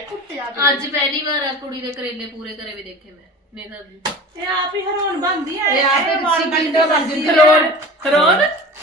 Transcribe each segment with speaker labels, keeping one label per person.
Speaker 1: ਅੱਜ ਪਹਿਲੀ ਵਾਰ ਆ ਕੁੜੀ ਦੇ ਕਰੇਲੇ ਪੂਰੇ ਕਰੇ ਵੀ ਦੇਖੇ ਮੈਂ ਨਹੀਂ ਤਾਂ
Speaker 2: ਇਹ ਆਪ ਹੀ ਹਰੋਨ ਬਣਦੀ ਹੈ
Speaker 3: ਇਹ ਆਪ ਹੀ ਵਾਲ
Speaker 2: ਬਿੰਦੋ ਬਣਦੀ ਹੈ
Speaker 1: ਹਰੋਨ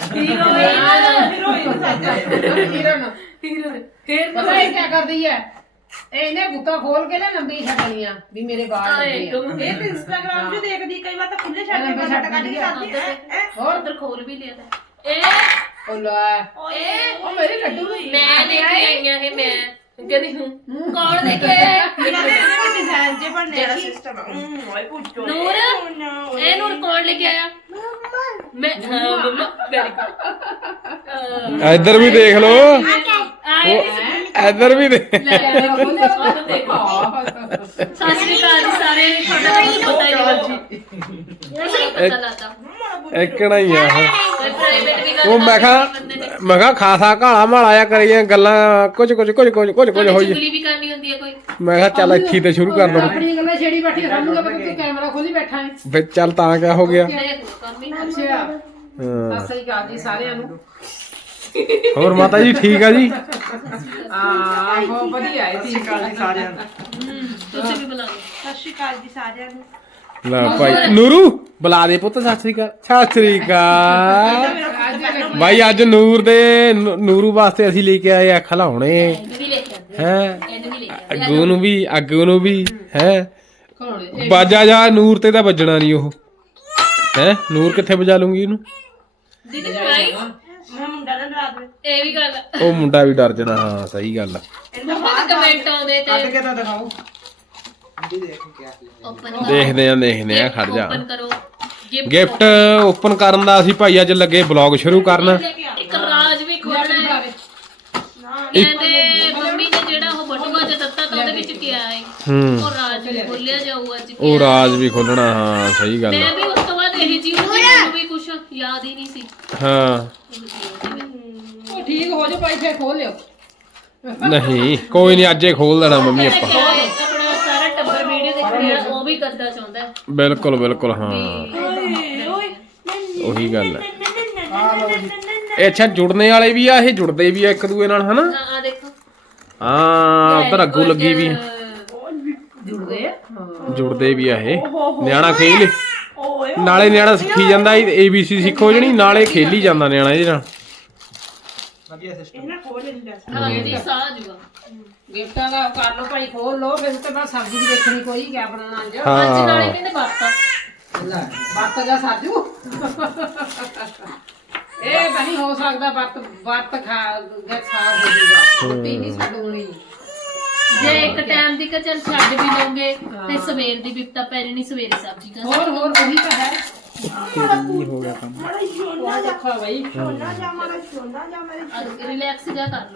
Speaker 3: ਹੀਰਨ ਪਤਾ ਹੈ ਕੀ ਕਰਦੀ ਹੈ ਇਹਨੇ ਗੁੱਤਾ ਖੋਲ ਕੇ ਨਾ ਲੰਬੀ ਛੱਡਣੀਆਂ ਵੀ ਮੇਰੇ ਵਾਲ ਲੰਬੇ ਆ
Speaker 2: ਇਹ ਤੇ ਇੰਸਟਾਗ੍ਰਾਮ 'ਚ ਦੇਖਦੀ ਕਈ ਵਾਰ ਤਾਂ ਖੁੱਲੇ ਛੱਡ ਕੇ ਛੱਡ ਕਰਦੀ
Speaker 1: ਹੋਰ ਉਧਰ ਖੋਲ ਵੀ ਲਿਆ ਤਾਂ ਇਹ
Speaker 3: ਉਹ ਲੈ ਉਹ ਮੇਰੇ ਲੱਡੂ
Speaker 1: ਮੈਂ ਲੈ ਕੇ ਆਈਆਂ ਇਹ ਮੈਂ ਕਹਿੰਦੀ ਹੂੰ ਕੌਣ ਲੈ ਕੇ ਆਇਆ
Speaker 2: ਡਿਜ਼ਾਈਨ ਜੇ ਬਣਨੇ ਵਾਲਾ ਸਿਸਟਮ ਓਏ ਪੁੱਛੋ
Speaker 1: ਨੂਰ ਇਹ ਨੂਰ ਕੌਣ ਲੈ ਕੇ ਆਇਆ ਮੈਂ ਹਾਂ ਮੰਮਾ ਵੈਰੀ ਗੁੱਡ
Speaker 4: ਇੱਧਰ ਵੀ ਦੇਖ ਲਓ
Speaker 1: ਆਏ
Speaker 4: ਇੱਧਰ ਵੀ ਦੇਖ
Speaker 1: ਸਤਿ ਸ਼੍ਰੀ ਅਕਾਲ ਜੀ ਸਾਰਿਆਂ ਨੂੰ ਤੁਹਾਡਾ ਪਤਾ ਹੀ ਨਹੀਂ ਬੱਜੀ ਪਤਾ ਲੱਗਦਾ
Speaker 4: ਇੱਕਣਾ ਹੀ ਆ
Speaker 1: ਕੋਈ ਪ੍ਰਾਈਵੇਟ ਵੀ ਗੱਲ
Speaker 4: ਉਹ ਮੈਂ ਕਿਹਾ ਖਾਸਾ ਘਾਲਾ ਮਾਲਾ ਆ ਕਰੀਆਂ ਗੱਲਾਂ ਕੁਝ ਹੋਈ
Speaker 1: ਚੁਗਲੀ ਵੀ ਕਰਨੀ ਹੁੰਦੀ ਹੈ ਕੋਈ
Speaker 4: ਮੈਂ ਕਿਹਾ ਚੱਲ ਇੱਥੇ ਤੇ ਸ਼ੁਰੂ ਕਰ ਲਓ
Speaker 3: ਆਪਣੀ ਗੱਲਾਂ ਛੇੜੀ ਬੈਠੀ ਰਾਮੂਗਾ ਪਰ ਤੂੰ ਕੈਮਰਾ ਖੋਲੀ ਬੈਠਾ ਹੈ
Speaker 4: ਫਿਰ ਚੱਲ ਤਾਂ ਕਿਆ ਹੋ ਗਿਆ
Speaker 1: ਕੰਮ ਹੀ ਨਹੀਂ
Speaker 3: ਅੱਛਾ
Speaker 4: ਹਾਂ।
Speaker 3: ਸਤਿ ਸ੍ਰੀ ਅਕਾਲ ਜੀ ਸਾਰਿਆਂ ਨੂੰ
Speaker 4: ਹੋਰ ਮਾਤਾ ਜੀ ਠੀਕ ਆ ਜੀ
Speaker 3: ਆਹੋ ਵਧੀਆ ਹੈ ਜੀ
Speaker 2: ਸਾਰਿਆਂ ਨੂੰ
Speaker 1: ਤੁਸੀਂ ਵੀ ਬੁਲਾ ਲਓ
Speaker 2: ਸਤਿ ਸ਼੍ਰੀ ਅਕਾਲ ਜੀ ਸਾਰਿਆਂ ਨੂੰ
Speaker 4: ਲੈ ਭਾਈ ਨੂਰੂ ਬੁਲਾ ਦੇ ਪੁੱਤ ਸਤਿ ਸ੍ਰੀ ਅਕਾਲ ਭਾਈ ਅੱਜ ਨੂਰੂ ਵਾਸਤੇ ਅਸੀਂ ਲੈ ਕੇ ਆਏ ਆ ਖਿਲਾਉਣੇ
Speaker 1: ਇਹਨੂੰ ਵੀ ਲੈ ਕੇ ਆਂਦੇ
Speaker 4: ਹੈ
Speaker 1: ਇਹਨੂੰ ਵੀ ਲੈ ਕੇ
Speaker 4: ਅੱਗੂ ਨੂੰ ਵੀ ਹੈ
Speaker 3: ਖੋਣੇ
Speaker 4: ਬਾਜਾ ਜਾ ਨੂਰ ਤੇ ਤਾਂ ਵੱਜਣਾ ਨਹੀਂ ਉਹ ਹੈ ਨੂਰ ਕਿੱਥੇ ਵਜਾ ਲੂੰਗੀ ਇਹਨੂੰ
Speaker 1: ਦੀਦੀ ਭਾਈ
Speaker 2: ਮੈਂ ਮੁੰਡਾ ਨਾ ਡਰਾ ਦੇ
Speaker 1: ਇਹ ਵੀ ਗੱਲ
Speaker 4: ਉਹ ਮੁੰਡਾ ਵੀ ਡਰ ਜਾਣਾ ਹਾਂ ਸਹੀ ਗੱਲ ਆ
Speaker 2: ਇਹਨੂੰ
Speaker 1: ਬਹੁਤ ਕਮੈਂਟ ਆਉਂਦੇ ਤੇ
Speaker 2: ਤਾਂ ਦਿਖਾਓ
Speaker 1: ਓਪਨ
Speaker 4: ਦੇਖਦੇ ਆ ਖੜ ਜਾ
Speaker 1: ਓਪਨ ਕਰੋ
Speaker 4: ਗਿਫਟ ਓਪਨ ਕਰਨ ਦਾ ਅਸੀਂ ਭਾਈ ਅੱਜ ਲੱਗੇ ਵਲੌਗ ਸ਼ੁਰੂ ਕਰਨ
Speaker 1: ਇੱਕ ਰਾਜ ਵੀ ਖੋਲਣਾ ਹੈ ਕਹਿੰਦੇ ਮੰਮੀ ਨੇ ਜਿਹੜਾ ਉਹ ਬਟੂਆ ਜਿਹਾ ਦਿੱਤਾ ਤਾਂ ਉਹਦੇ ਵਿੱਚ ਕੀ ਹੈ
Speaker 4: ਹੂੰ
Speaker 1: ਉਹ ਰਾਜ ਵੀ ਖੋਲਿਆ ਜਾਊ ਅੱਜ
Speaker 4: ਉਹ ਰਾਜ ਵੀ ਖੋਲਣਾ ਹਾਂ ਸਹੀ ਗੱਲ
Speaker 1: ਮੈਂ
Speaker 4: ਆ
Speaker 1: ਵੀ ਉਸ ਤੋਂ ਬਾਅਦ ਇਹ ਚੀਜ਼ ਮੈਨੂੰ ਵੀ ਕੁਝ ਯਾਦ ਹੀ ਨਹੀਂ ਸੀ
Speaker 4: ਹਾਂ
Speaker 3: ਉਹ ਠੀਕ ਹੋ ਜਾ ਭਾਈ ਫੇਰ ਖੋਲ ਲਿਓ
Speaker 4: ਨਹੀਂ ਕੋਈ ਨਹੀਂ ਅੱਜੇ ਖੋਲ ਦੇਣਾ ਮੰਮੀ ਆਪਾਂ
Speaker 1: ਆਪਣਾ ਸਾਰਾ ਟੱਬਰ ਵੀਡੀਓ ਦੇਖ ਰਿਹਾ ਉਹ ਵੀ ਕਰਦਾ ਚਾਹੁੰਦਾ ਹੈ
Speaker 4: ਬਿਲਕੁਲ ਹਾਂ ਉਹੀ ਗੱਲ ਹੈ ਇਹ ਅੱਛਾ ਜੁੜਨੇ ਵਾਲੇ ਵੀ ਆ ਇਹ ਜੁੜਦੇ ਵੀ ਆ ਇੱਕ ਦੂਏ ਨਾਲ ਹਨਾ
Speaker 1: ਆ ਦੇਖੋ
Speaker 4: ਹਾਂ ਉਧਰ ਅੱਗੂ ਲੱਗੀ ਵੀ
Speaker 3: ਜੁੜ ਗਏ
Speaker 4: ਜੁੜਦੇ ਵੀ ਆ ਇਹ ਨਿਆਣਾ ਖੇਲ ਨਾਲੇ ਨਿਆਣਾ ਸਿੱਖੀ ਜਾਂਦਾ ABC ਸਿੱਖੋ ਜਣੀ ਨਾਲੇ ਖੇਲੀ ਜਾਂਦਾ ਨਿਆਣਾ ਇਹਦੇ ਨਾਲ
Speaker 2: ਇਹਨਾਂ ਖੋਲ ਲੈਂਦਾ
Speaker 1: ਹਾਂ ਇਹਦੀ ਸਾਹ ਜੂਗਾ
Speaker 3: ਗਿਫਟਾਂ ਦਾ ਕਰ ਲਓ ਭਾਈ ਖੋਲ ਲਓ ਫਿਰ ਉਸ ਤੋਂ ਬਾਅਦ ਸਬਜ਼ੀ ਵੀ ਦੇਖਣੀ ਕੋਈ ਕਿਆ ਬਣਾਉਣਾ ਅੱਜ
Speaker 1: ਅੱਜ ਨਾਲੇ ਕਹਿੰਦੇ ਬਾਤਾਂ
Speaker 3: ਲੈ ਵਰਤ ਜਾ ਸਾਜੂ ਇਹ ਬਣੀ ਹੋ ਸਕਦਾ ਵਰਤ ਖਾ ਹੋ ਜੂਗਾ ਰੋਟੀ ਨਹੀਂ ਛੱਡਣੀ
Speaker 1: ਜੇ ਇੱਕ ਟਾਈਮ ਦੀ ਚੱਲ ਛੱਡ ਵੀ ਲਓਗੇ ਤੇ ਸਵੇਰ ਦੀ ਬਿਪਤਾ ਪੈ ਜਾਣੀ ਸਵੇਰੇ ਸਬਜ਼ੀ ਦਾ
Speaker 3: ਹੋਰ ਉਹੀ ਤਾਂ ਹੈ
Speaker 4: ਹੋ ਗਿਆ ਕੰਮ
Speaker 3: ਉਹ ਦੇਖੋ ਭਾਈ
Speaker 2: ਸੋਨਾ ਜਾ ਮੇਰੇ
Speaker 1: ਰਿਲੈਕਸ ਜਾ ਕਰ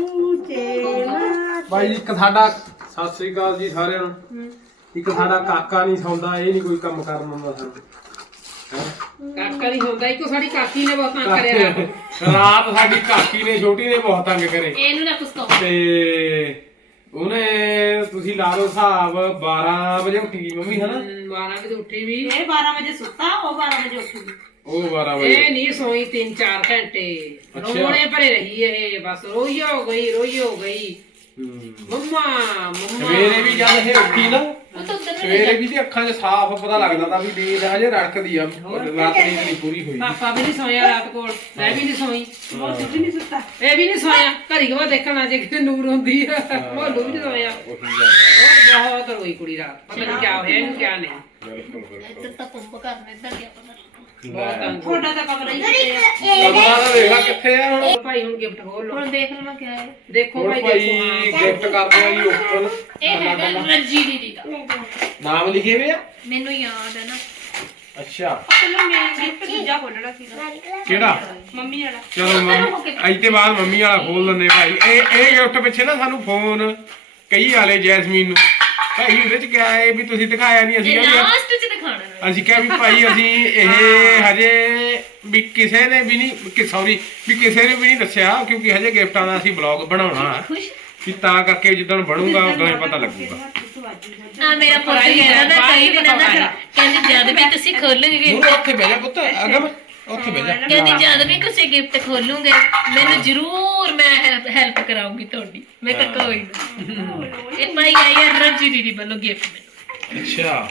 Speaker 1: ਲਓ
Speaker 4: ਭਾਈ ਇੱਕ ਸਾਡਾ ਸਤਿ ਸ੍ਰੀ ਅਕਾਲ ਜੀ ਸਾਰਿਆਂ ਨੂੰ ਇੱਕ ਸਾਡਾ ਕਾਕਾ ਨਹੀਂ ਸੌਂਦਾ ਇਹ ਨਹੀਂ ਕੋਈ ਕੰਮ ਕਰਨ ਦਿੰਦਾ ਸਾਨੂੰ
Speaker 3: ਕਾਕਾ ਨਹੀਂ ਹੁੰਦਾ ਇੱਕ ਸਾਡੀ ਕਾਕੀ ਨੇ ਬਹੁਤ ਤੰਗ ਕਰਿਆ
Speaker 4: ਰਾਤ ਸਾਡੀ ਕਾਕੀ ਨੇ ਛੋਟੀ ਨੇ ਬਹੁਤ ਤੰਗ ਕਰੇ
Speaker 1: ਇਹਨੂੰ ਨਾ ਕੁਛ ਕਹੋ
Speaker 4: ਤੇ ਉਹਨੇ ਤੁਸੀਂ ਲਾ ਲਓ ਹਿਸਾਬ 12 ਵਜੇ ਉੱਠੀ ਗਈ ਮੰਮੀ ਹਨਾ
Speaker 3: 12 ਵਜੇ ਉੱਠੀ ਵੀ
Speaker 2: ਇਹ 12 ਵਜੇ ਸੁੱਤਾ ਉਹ 12 ਵਜੇ ਉੱਠੀ
Speaker 4: ਉਹ 12 ਵਜੇ
Speaker 3: ਇਹ ਨਹੀਂ ਸੋਈ 3-4 ਘੰਟੇ ਰੋਣੇ ਭਰੇ ਰਹੀ ਇਹ ਬਸ ਰੋਈ ਹੋ ਗਈ ਮੰਮਾ
Speaker 4: ਸਵੇਰੇ ਵੀ ਜਦ ਇਹ ਉੱਠੀ ਨਾ
Speaker 1: ਉਹ ਤਾਂ ਉੱਧਰ
Speaker 4: ਸਵੇਰੇ ਵੀ ਤੇ ਅੱਖਾਂ 'ਚ ਸਾਫ਼ ਪਤਾ ਲੱਗਦਾ ਤਾਂ ਵੀ ਨੀਂਦ ਹਜੇ ਰੜਕਦੀ ਆ ਰਾਤ ਨੀਂਦ ਨਹੀਂ ਪੂਰੀ ਹੋਈ
Speaker 3: ਪਾਪਾ ਵੀ ਨਹੀਂ ਸੋਇਆ ਰਾਤ ਕੋਲ ਮੈਂ ਵੀ ਨਹੀਂ ਸੋਈ
Speaker 2: ਉਹ ਸੁੱਤੀ ਨਹੀਂ ਸੁੱਤਾ
Speaker 3: ਇਹ ਵੀ ਨਹੀਂ ਸੋਇਆ ਘਰੀ ਘਵਾ ਦੇਖਣਾ ਜੇ ਕਿਤੇ ਨੂਰ ਹੁੰਦੀ ਆ ਭੋਲੂ ਵੀ ਨਹੀਂ ਸੋਇਆ
Speaker 4: ਉਹੀ ਗੱਲ
Speaker 3: ਉਹ ਬਹੁਤ ਰੋਈ ਕੁੜੀ ਰਾਤ ਪਤਾ ਨਹੀਂ ਕਿਆ ਹੋਇਆ ਇਹਨੂੰ ਕਿਆ ਨਹੀਂ
Speaker 4: ਬਿਲਕੁਲ
Speaker 1: ਇੱਧਰ ਤਾਂ ਪੰਪ ਕਰਨੇ ਇੱਧਰ ਗਿਆ ਪਤਾ
Speaker 3: ਬਹੁਤ ਤੰਗ
Speaker 2: ਤੁਹਾਡਾ ਤਾਂ ਕਮਰਾ ਹੀ ਕਿਤੇ ਆ
Speaker 4: ਕਮਰਾ ਤਾਂ ਵੇਖਾ ਕਿੱਥੇ ਆ ਹੁਣ
Speaker 3: ਭਾਈ ਹੁਣ ਗਿਫਟ ਖੋਲ ਲਓ
Speaker 1: ਹੁਣ ਦੇਖ ਲਵਾਂ ਕਿਆ ਹੈ
Speaker 3: ਦੇਖੋ
Speaker 4: ਹੁਣ
Speaker 3: ਭਾਈ
Speaker 4: ਭਾਈ
Speaker 3: ਦੇਖੋ
Speaker 4: ਗਿਫਟ ਕਰਦੇ ਆ ਜੀ ਓਪਨ
Speaker 1: ਇਹ ਹੈਗਾ ਰੱਜੀ ਦੀਦੀ ਦਾ
Speaker 4: ਨਾਮ ਲਿਖੇ ਵੇ ਆ
Speaker 1: ਮੈਨੂੰ ਯਾਦ ਹੈ ਨਾ
Speaker 4: ਅੱਛਾ
Speaker 2: ਪਹਿਲਾਂ ਮੈਂ ਗਿਫਟ ਦੂਜਾ ਖੋਲਣਾ ਸੀਗਾ
Speaker 4: ਕਿਹੜਾ
Speaker 2: ਮੰਮੀ ਵਾਲਾ
Speaker 4: ਚਲੋ ਅੱਜ ਤੇ ਬਾਅਦ ਮੰਮੀ ਵਾਲਾ ਖੋਲ ਲੈਂਦੇ ਭਾਈ ਇਹ ਗਿਫਟ ਪਿੱਛੇ ਨਾ ਸਾਨੂੰ ਫੋਨ ਕਈ ਵਾਲੇ ਜੈਸਮੀਨ ਨੂੰ ਭਾਈ ਉਹਦੇ ਚ ਕਿਹਾ ਹੈ ਵੀ ਤੁਸੀਂ ਦਿਖਾਇਆ ਨਹੀਂ ਅਸੀਂ
Speaker 1: ਇਹ
Speaker 4: ਕਿਹਾ
Speaker 1: ਲਾਸਟ ਚ ਦਿਖਾਣਾ
Speaker 4: ਅਸੀਂ ਕਿਹਾ ਵੀ ਭਾਈ ਅਸੀਂ ਇਹ ਹਜੇ ਵੀ ਕਿਸੇ ਨੇ ਵੀ ਨਹੀਂ ਸੌਰੀ ਵੀ ਕਿਸੇ ਨੇ ਵੀ ਨਹੀਂ ਦੱਸਿਆ ਕਿਉਂਕਿ ਹਜੇ ਗਿਫਟਾਂ ਦਾ ਅਸੀਂ ਬਲੌਗ ਬਣਾਉਣਾ
Speaker 1: ਖੁਸ਼
Speaker 4: ਵੀ ਤਾਂ ਕਰਕੇ ਜਿੱਦਣ ਬਣੂਗਾ ਉਦੋਂ ਹੀ ਪਤਾ ਲੱਗੂਗਾ
Speaker 1: ਆ ਮੇਰਾ ਪੁੱਤ ਕਹਿੰਦਾ ਨਾ ਕਈ ਦਿਨਾਂ ਦਾ ਕਹਿੰਦੇ ਜਦ ਵੀ ਤੁਸੀਂ ਖੋਲੋਗੇ
Speaker 4: ਨੂੰ ਉੱਥੇ ਬਹਿ ਜਾ ਪੁੱਤ ਅਗਮ ਉੱਥੇ ਬਹਿ ਜਾ
Speaker 1: ਕਹਿੰਦੀ ਜਦ ਵੀ ਤੁਸੀਂ ਗਿਫਟ ਖੋਲੂਗੇ ਮੈਨੂੰ ਜ਼ਰੂਰ ਮੈਂ ਹੈਲਪ ਕਰਾਉਂਗੀ ਤੁਹਾਡੀ। ਮੈਂ ਕਿਹਾ ਕੋਈ ਨਾ। ਇਹ ਭਾਈ ਆਈ ਹੈ ਰੱਜੀ ਦੀਦੀ ਵੱਲੋਂ ਗਿਫਟ ਮੈਨੂੰ।
Speaker 4: ਅੱਛਾ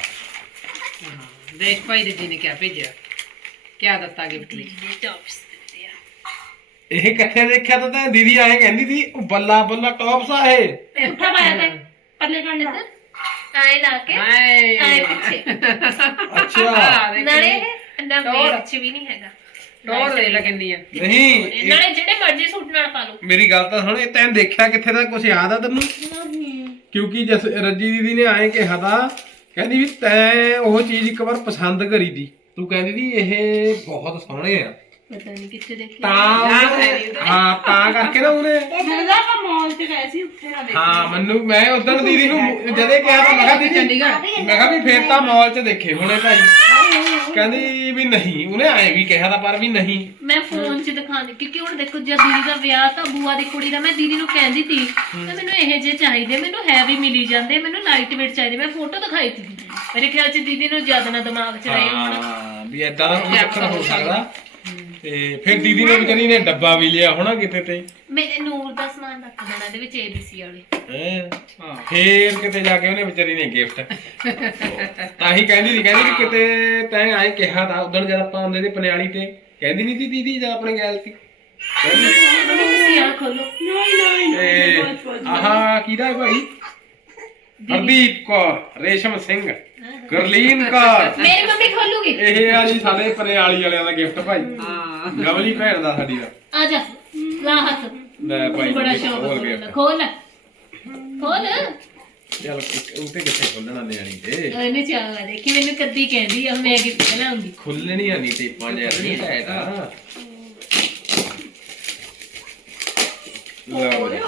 Speaker 3: ਦੇਖ ਭਾਈ ਜੀ ਨੇ ਕਿਆ ਭੇਜਿਆ, ਕਿਆ ਦਿੱਤਾ ਗਿਫਟ ਲਈ।
Speaker 1: ਇਹ ਟੌਪਸ ਦਿੱਤੇ ਆ।
Speaker 4: ਇਹ ਕਿੱਥੇ ਦੇਖਿਆ ਤਾਂ ਦੀਦੀ ਆਏ ਕਹਿੰਦੀ ਸੀ ਉਹ ਬੱਲਾ ਬੱਲਾ ਟੌਪਸ ਆ ਇਹ।
Speaker 2: ਉੱਠਾ ਪਾਇਆ ਤੇ ਪੱਲੇ ਕਰ ਲੈ
Speaker 1: ਆਏ ਲਾ ਕੇ
Speaker 3: ਹਾਏ
Speaker 1: ਆਏ ਪਿੱਛੇ
Speaker 4: ਅੱਛਾ
Speaker 1: ਨਾਲੇ ਅੰਡਾ ਵਿੱਚ ਵੀ ਨਹੀਂ ਹੈਗਾ।
Speaker 3: ਟੋਰ ਲੈ ਕਿੰਨੀ ਆ।
Speaker 4: ਨਹੀਂ
Speaker 1: ਨਾਲੇ ਜਿਹੜੇ ਮਰਜ਼ੀ ਸੂਟ ਨਾਲ ਪਾ ਲਓ।
Speaker 4: ਮੇਰੀ ਗੱਲ ਤਾਂ ਸੁਣ, ਇਹ ਤੈਨੂੰ ਦੇਖਿਆ ਕਿੱਥੇ ਦਾ ਕੁਝ ਯਾਦ ਆ ਤੈਨੂੰ? ਕਿਉਂਕਿ ਜਸ ਰੱਜੀ ਦੀਦੀ ਨੇ ਆਏ ਕਿਹਾ ਤਾਂ ਕਹਿੰਦੀ ਵੀ ਤੈਂ ਉਹ ਚੀਜ਼ ਇੱਕ ਵਾਰ ਪਸੰਦ ਕਰੀ ਦੀ, ਤੂੰ ਕਹਿੰਦੀ ਸੀ ਇਹ ਬਹੁਤ ਸੋਹਣੇ ਆ
Speaker 1: ਪਤਾ ਨਹੀਂ ਕਿੱਥੇ ਦੇਖਿਆ।
Speaker 4: ਤਾਂ ਹਾਂ ਤਾਂ ਕਰਕੇ ਨਾ ਉਹਨੇ
Speaker 2: ਮਿਲਦਾ ਆਪਾਂ ਮਾਲ 'ਚ ਗਏ ਸੀ ਉੱਥੇ ਨਾ ਦੇਖ।
Speaker 4: ਹਾਂ ਮੈਨੂੰ ਮੈਂ ਉਦੋਂ ਦੀਦੀ ਨੂੰ ਜਦੇ ਕਿਹਾ ਤਾਂ ਮੈਂ ਕਿਹਾ ਦੀਦੀ
Speaker 3: ਚੰਡੀਗੜ੍ਹ
Speaker 4: ਮੈਂ ਕਿਹਾ ਵੀ ਫੇਰ ਤਾਂ ਮਾਲ 'ਚ ਦੇਖੇ ਹੋਣੇ ਭਾਈ। ਕਹਿੰਦੀ ਵੀ ਨਹੀਂ, ਉਹਨੇ ਆਏ ਵੀ ਕਿਹਾ ਤਾਂ ਪਰ ਵੀ ਨਹੀਂ।
Speaker 1: ਮੈਂ ਫੋਨ 'ਚ ਦਿਖਾਉਂਦੀ ਕਿਉਂਕਿ ਹੁਣ ਦੇਖੋ ਜਦ ਦੀਦੀ ਦਾ ਵਿਆਹ ਤਾਂ ਬੂਆ ਦੀ ਕੁੜੀ ਦਾ, ਮੈਂ ਦੀਦੀ ਨੂੰ ਕਹਿੰਦੀ ਸੀ ਤਾਂ ਮੈਨੂੰ ਇਹ ਜੇ ਚਾਹੀਦੇ, ਮੈਨੂੰ ਹੈਵੀ ਮਿਲੀ ਜਾਂਦੇ, ਮੈਨੂੰ ਲਾਈਟ ਵੇਟ ਚਾਹੀਦੇ। ਮੈਂ ਫੋਟੋ ਦਿਖਾਈ ਸੀ ਦੀਦੀ ਨੂੰ। ਮੇਰੇ ਖਿਆਲ 'ਚ ਦੀਦੀ ਨੂੰ ਜ਼ਿਆਦਾ ਨਾ ਦਿਮਾਗ 'ਚ ਰਹੇ ਹੋਣ।
Speaker 4: ਹਾਂ ਵੀ ਏਦਾਂ ਦਾ ਕੋਈ ਚੱਕਰ ਹੋ ਸਕਦਾ। ਤੇ ਫਿਰ ਦੀਦੀ ਨੇ ਵਿਚਾਰੀ ਨੇ ਡੱਬਾ ਵੀ ਲਿਆ ਹੋਣਾ ਕਿਤੇ ਤੇ।
Speaker 1: ਮੇਰੇ ਨੂਰ ਦਾ ਸਮਾਨ ਰੱਖ ਦੇਣਾ ਇਹਦੇ ਵਿੱਚ ABC ਵਾਲੇ।
Speaker 4: ਹੈਂ। ਫੇਰ ਕਿਤੇ ਜਾ ਕੇ ਉਹਨੇ ਵਿਚਾਰੀ ਨੇ ਗਿਫਟ ਤਾਂ ਹੀ ਕਹਿੰਦੀ ਸੀ, ਕਹਿੰਦੀ ਵੀ ਕਿਤੇ ਤੈਂ ਆਏ ਕਿਹਾ ਤਾਂ ਉਦੋਂ ਜਦ ਆਪਾਂ ਆਉਂਦੇ ਤੇ ਪਨਿਆਲੀ ਤੇ, ਕਹਿੰਦੀ ਨਹੀਂ ਸੀ ਦੀਦੀ ਜਦ ਆਪਣੇ ਗੈਲ ਸੀ ਕਹਿੰਦੀ
Speaker 1: ਤੁਸੀਂ ਆ ਖੋਲੋ।
Speaker 4: ਤੇ ਆਹ ਕਿਹਦਾ ਹੈ ਭਾਈ? ਹਰਦੀਪ ਕੌਰ, ਰੇਸ਼ਮ ਸਿੰਘ, ਗੁਰਲੀਨ ਕੌਰ।
Speaker 1: ਮੇਰੀ ਮੰਮੀ ਖੋਲੂਗੀ।
Speaker 4: ਇਹ ਆ ਜੀ ਸਾਡੇ ਪਨਿਆਲੀ ਵਾਲਿਆਂ ਦਾ ਗਿਫਟ ਭਾਈ।
Speaker 3: ਹਾਂ
Speaker 4: ਗਵਲੀ ਭੈਣ ਦਾ ਸਾਡੀ ਦਾ।
Speaker 1: ਆ ਜਾ ਲਾ ਹੱਥ।
Speaker 4: ਲੈ ਭਾਈ
Speaker 1: ਬੜਾ ਸ਼ੌਕ
Speaker 4: ਖੋਲ
Speaker 1: ਖੋਲ
Speaker 4: gift।
Speaker 1: ਖੋਲ ਖੋਲ।
Speaker 4: ਚੱਲ ਉੱਤੇ ਕਿੱਥੇ ਖੋਲਣਾ ਨਿਆਣੀ ਤੇ
Speaker 1: ਉਹਨੇ ਚਾਹ ਦੇਖੀ ਮੈਨੂੰ ਕੱਦੀ ਕਹਿੰਦੀ ਆ ਮੈਂ ਗਿਫਟ ਲਾਉਂਗੀ।
Speaker 4: ਖੁੱਲਣੀਆਂ ਨਹੀਂ ਟੇਪਾਂ ਜਿਹਾ ਟੈਟ ਆ। ਲਓ ਜੀ।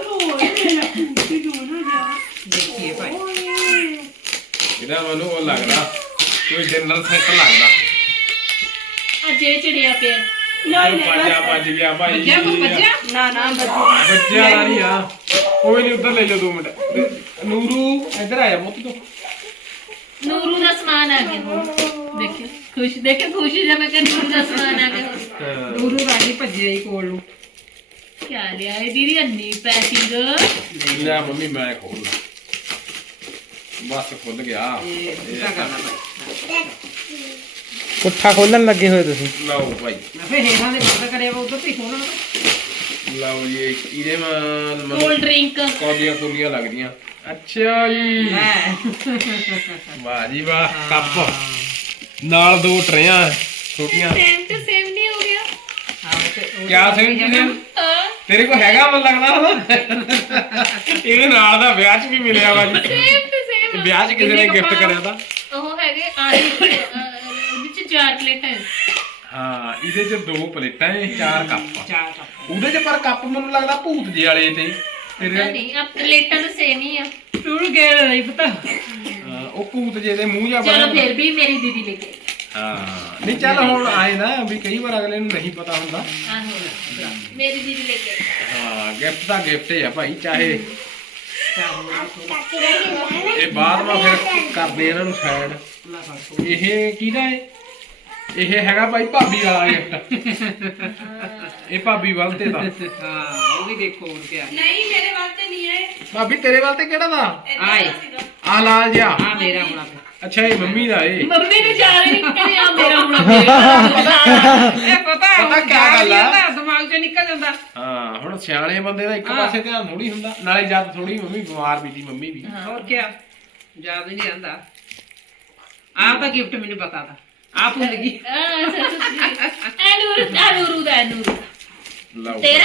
Speaker 3: ਦੇਖੀਏ ਭਾਈ।
Speaker 4: ਇਹਦਾ ਮੈਨੂੰ ਉਹ ਲੱਗਦਾ ਕੋਈ ਜਨਰਲ ਸੈੱਟ ਲੱਗਦਾ।
Speaker 1: ਅੱਜ ਇਹ ਚੜਿਆ ਪਿਆ।
Speaker 4: ਪੰਜਾ ਵੱਜ ਗਿਆ ਭਾਈ।
Speaker 3: ਬੱਜਿਆ ਕੁਛ ਬੱਜਿਆ?
Speaker 2: ਨਾ ਨਾ
Speaker 4: ਬੱਜਿਆ ਨਹੀਂ ਆ। ਕੋਈ ਨਹੀਂ ਉੱਧਰ ਲੈ ਜਾਓ 2 ਮਿੰਟ। ਨੂਰੂ ਇੱਧਰ ਆਇਆ ਮੁੱਤ ਤੋਂ।
Speaker 1: ਨੂਰੂ ਦਾ ਸਮਾਨ ਆ ਗਿਆ ਹੁਣ। ਦੇਖਿਓ ਖੁਸ਼, ਦੇਖਿਓ ਖੁਸ਼ੀ ਜਿਹਾ। ਮੈਂ ਕਿਹਾ ਨੂਰੂ ਦਾ ਸਮਾਨ ਆ ਗਿਆ ਹੁਣ।
Speaker 3: ਦੂਰੂ ਰਾਜੀ ਭੱਜਿਆ ਹੀ ਕੋਲ ਨੂੰ।
Speaker 1: ਕਿਆ ਲਿਆ ਇਹ ਦੀਦੀ? ਅੰਨੀ ਪੈਕਿੰਗ।
Speaker 4: ਲੈ ਮੰਮੀ ਮੈਂ ਖੋਲ ਲਾ। ਬਸ ਖੁੱਲ ਗਿਆ।
Speaker 3: ਇਹ ਕਿੱਦਾਂ ਕਰਨਾ ਭਾਈ?
Speaker 5: ਪੁੱਠਾ ਖੋਲਣ ਲੱਗੇ ਹੋਏ ਤੁਸੀਂ।
Speaker 4: ਲਓ ਭਾਈ।
Speaker 3: ਮੈਂ ਫੇ ਹੇਠਾਂ ਦੇ ਬੰਦ ਕਰਿਆ ਵਾ ਉਧਰ ਤੇ ਖੋਲਣਾ।
Speaker 4: ਲਓ ਜੀ ਇਹਦੇ ਮਨ
Speaker 1: ਕੋਲਡ ਡਰਿੰਕ।
Speaker 4: ਕੌਡੀਆਂ ਕੁੜੀਆਂ ਲੱਗਦੀਆਂ। ਅੱਛਾ ਜੀ ਵਾਹ ਜੀ ਵਾਹ। ਕੱਪ ਨਾਲ 2 ਟਰੇਆਂ ਛੋਟੀਆਂ।
Speaker 1: ਸੇਮ ਟੂ ਸੇਮ ਨਹੀਂ ਹੋ ਗਿਆ?
Speaker 4: ਕਿਆ ਸੇਮ ਚੀਜ਼
Speaker 1: ਹਾਂ
Speaker 4: ਤੇਰੇ ਕੋਲ ਹੈਗਾ ਮਨ ਲੱਗਦਾ ਹਨਾ? ਇਹਦੇ ਨਾਲ ਦਾ ਵਿਆਹ 'ਚ ਵੀ ਮਿਲਿਆ ਵਾ ਜੀ।
Speaker 1: Same to same.
Speaker 4: ਵਿਆਹ 'ਚ ਕਿਸੇ ਨੇ ਗਿਫਟ ਕਰਿਆ ਤਾਂ।
Speaker 1: ਉਹ ਹੈਗੇ ਉਹਦੇ ਚ 4 ਪਲੇਟਾਂ।
Speaker 4: ਹਾਂ ਇਹਦੇ 'ਚ 2 ਪਲੇਟਾਂ ਏ 4 ਕੱਪ।
Speaker 3: ਚਾਰ ਕੱਪ।
Speaker 4: ਉਹਦੇ 'ਚ ਪਰ ਕੱਪ ਮੈਨੂੰ ਲੱਗਦਾ ਭੂਤ ਜੇ ਵਾਲੇ ਤੇ ਤੇਰੇ।
Speaker 1: ਨਹੀਂ ਆ ਪਲੇਟਾਂ ਤਾਂ ਸੇਮ ਹੀ ਆ।
Speaker 3: ਤੂੰ ਗੇੜ ਨਹੀਂ ਪਤਾ।
Speaker 4: ਉਹ ਭੂਤ ਜੇ ਦੇ ਮੂੰਹ ਜਾ
Speaker 1: ਚਲੋ ਫਿਰ ਵੀ ਮੇਰੀ ਦੀਦੀ ਲੈ ਕੇ
Speaker 4: ਹਾਂ ਨਹੀਂ ਚੱਲ ਹੁਣ ਆਏ ਨਾ ਵੀ ਕਈ ਵਾਰ ਅਗਲੇ ਨੂੰ ਨਹੀਂ ਪਤਾ ਹੁੰਦਾ।
Speaker 1: ਆਹੋ ਮੇਰੀ ਦੀਦੀ ਲੈ ਕੇ।
Speaker 4: ਹਾਂ ਗਿਫਟ ਤਾਂ ਗਿਫਟ ਹੀ ਆ ਭਾਈ। ਚਾਹੇ ਇਹ ਬਾਅਦ ਵਿੱਚ ਫਿਰ ਕਰਦੇ ਇਹਨਾਂ ਨੂੰ ਸਾਈਡ। ਇਹ ਕਿਹਦਾ ਹੈ? ਇਹ ਹੈਗਾ ਭਾਈ ਭਾਬੀ ਵਾਲਾ ਗਿਫਟ। ਇਹ ਭਾਬੀ ਵੱਲ ਤੇ ਦਾ।
Speaker 3: ਹਾਂ ਉਹ ਵੀ ਦੇਖੋ ਹੋਰ ਕਿਆ।
Speaker 2: ਨਹੀਂ ਮੇਰੇ ਵੱਲ ਤੇ ਨਹੀਂ ਹੈ।
Speaker 4: ਭਾਬੀ ਤੇਰੇ ਵੱਲ ਤੇ ਕਿਹੜਾ ਦਾ?
Speaker 3: ਆਏ
Speaker 4: ਆਹ ਲਾਲ ਜਿਹਾ।
Speaker 3: ਆ ਮੇਰਾ ਹੋਣਾ ਫਿਰ।
Speaker 4: ਅੱਛਾ ਇਹ ਮੰਮੀ ਦਾ ਏ।
Speaker 1: ਮੰਮੀ ਨੂੰ ਜਾ ਰਹੀ ਕਹਿੰਦੀ ਆ ਮੇਰਾ ਹੁਣ
Speaker 3: ਇਹ ਪਤਾ
Speaker 4: ਕਿਆ ਗੱਲ ਆ?
Speaker 3: ਦਿਮਾਗ ਚੋਂ ਨਿਕਲ ਜਾਂਦਾ।
Speaker 4: ਹਾਂ ਹੁਣ ਸਿਆਣੇ ਬੰਦੇ ਦਾ ਇੱਕ ਪਾਸੇ ਧਿਆਨ ਥੋੜੀ ਹੁੰਦਾ। ਨਾਲੇ ਜਦ ਥੋੜੀ ਮੰਮੀ ਬਿਮਾਰ ਵੀ ਸੀ ਮੰਮੀ ਵੀ।
Speaker 3: ਹੋਰ ਕਿਆ ਯਾਦ ਹੀ ਨਹੀਂ ਆਂਦਾ। ਆਪ ਦਾ ਗਿਫਟ ਮੈਨੂੰ ਪਤਾ ਤਾਂ ਆ ਭੁੱਲ ਗਈ।
Speaker 1: ਨੂਰੂ ਦਾ ਨੂਰੂ
Speaker 4: ਲਓ
Speaker 1: ਤੇਰਾ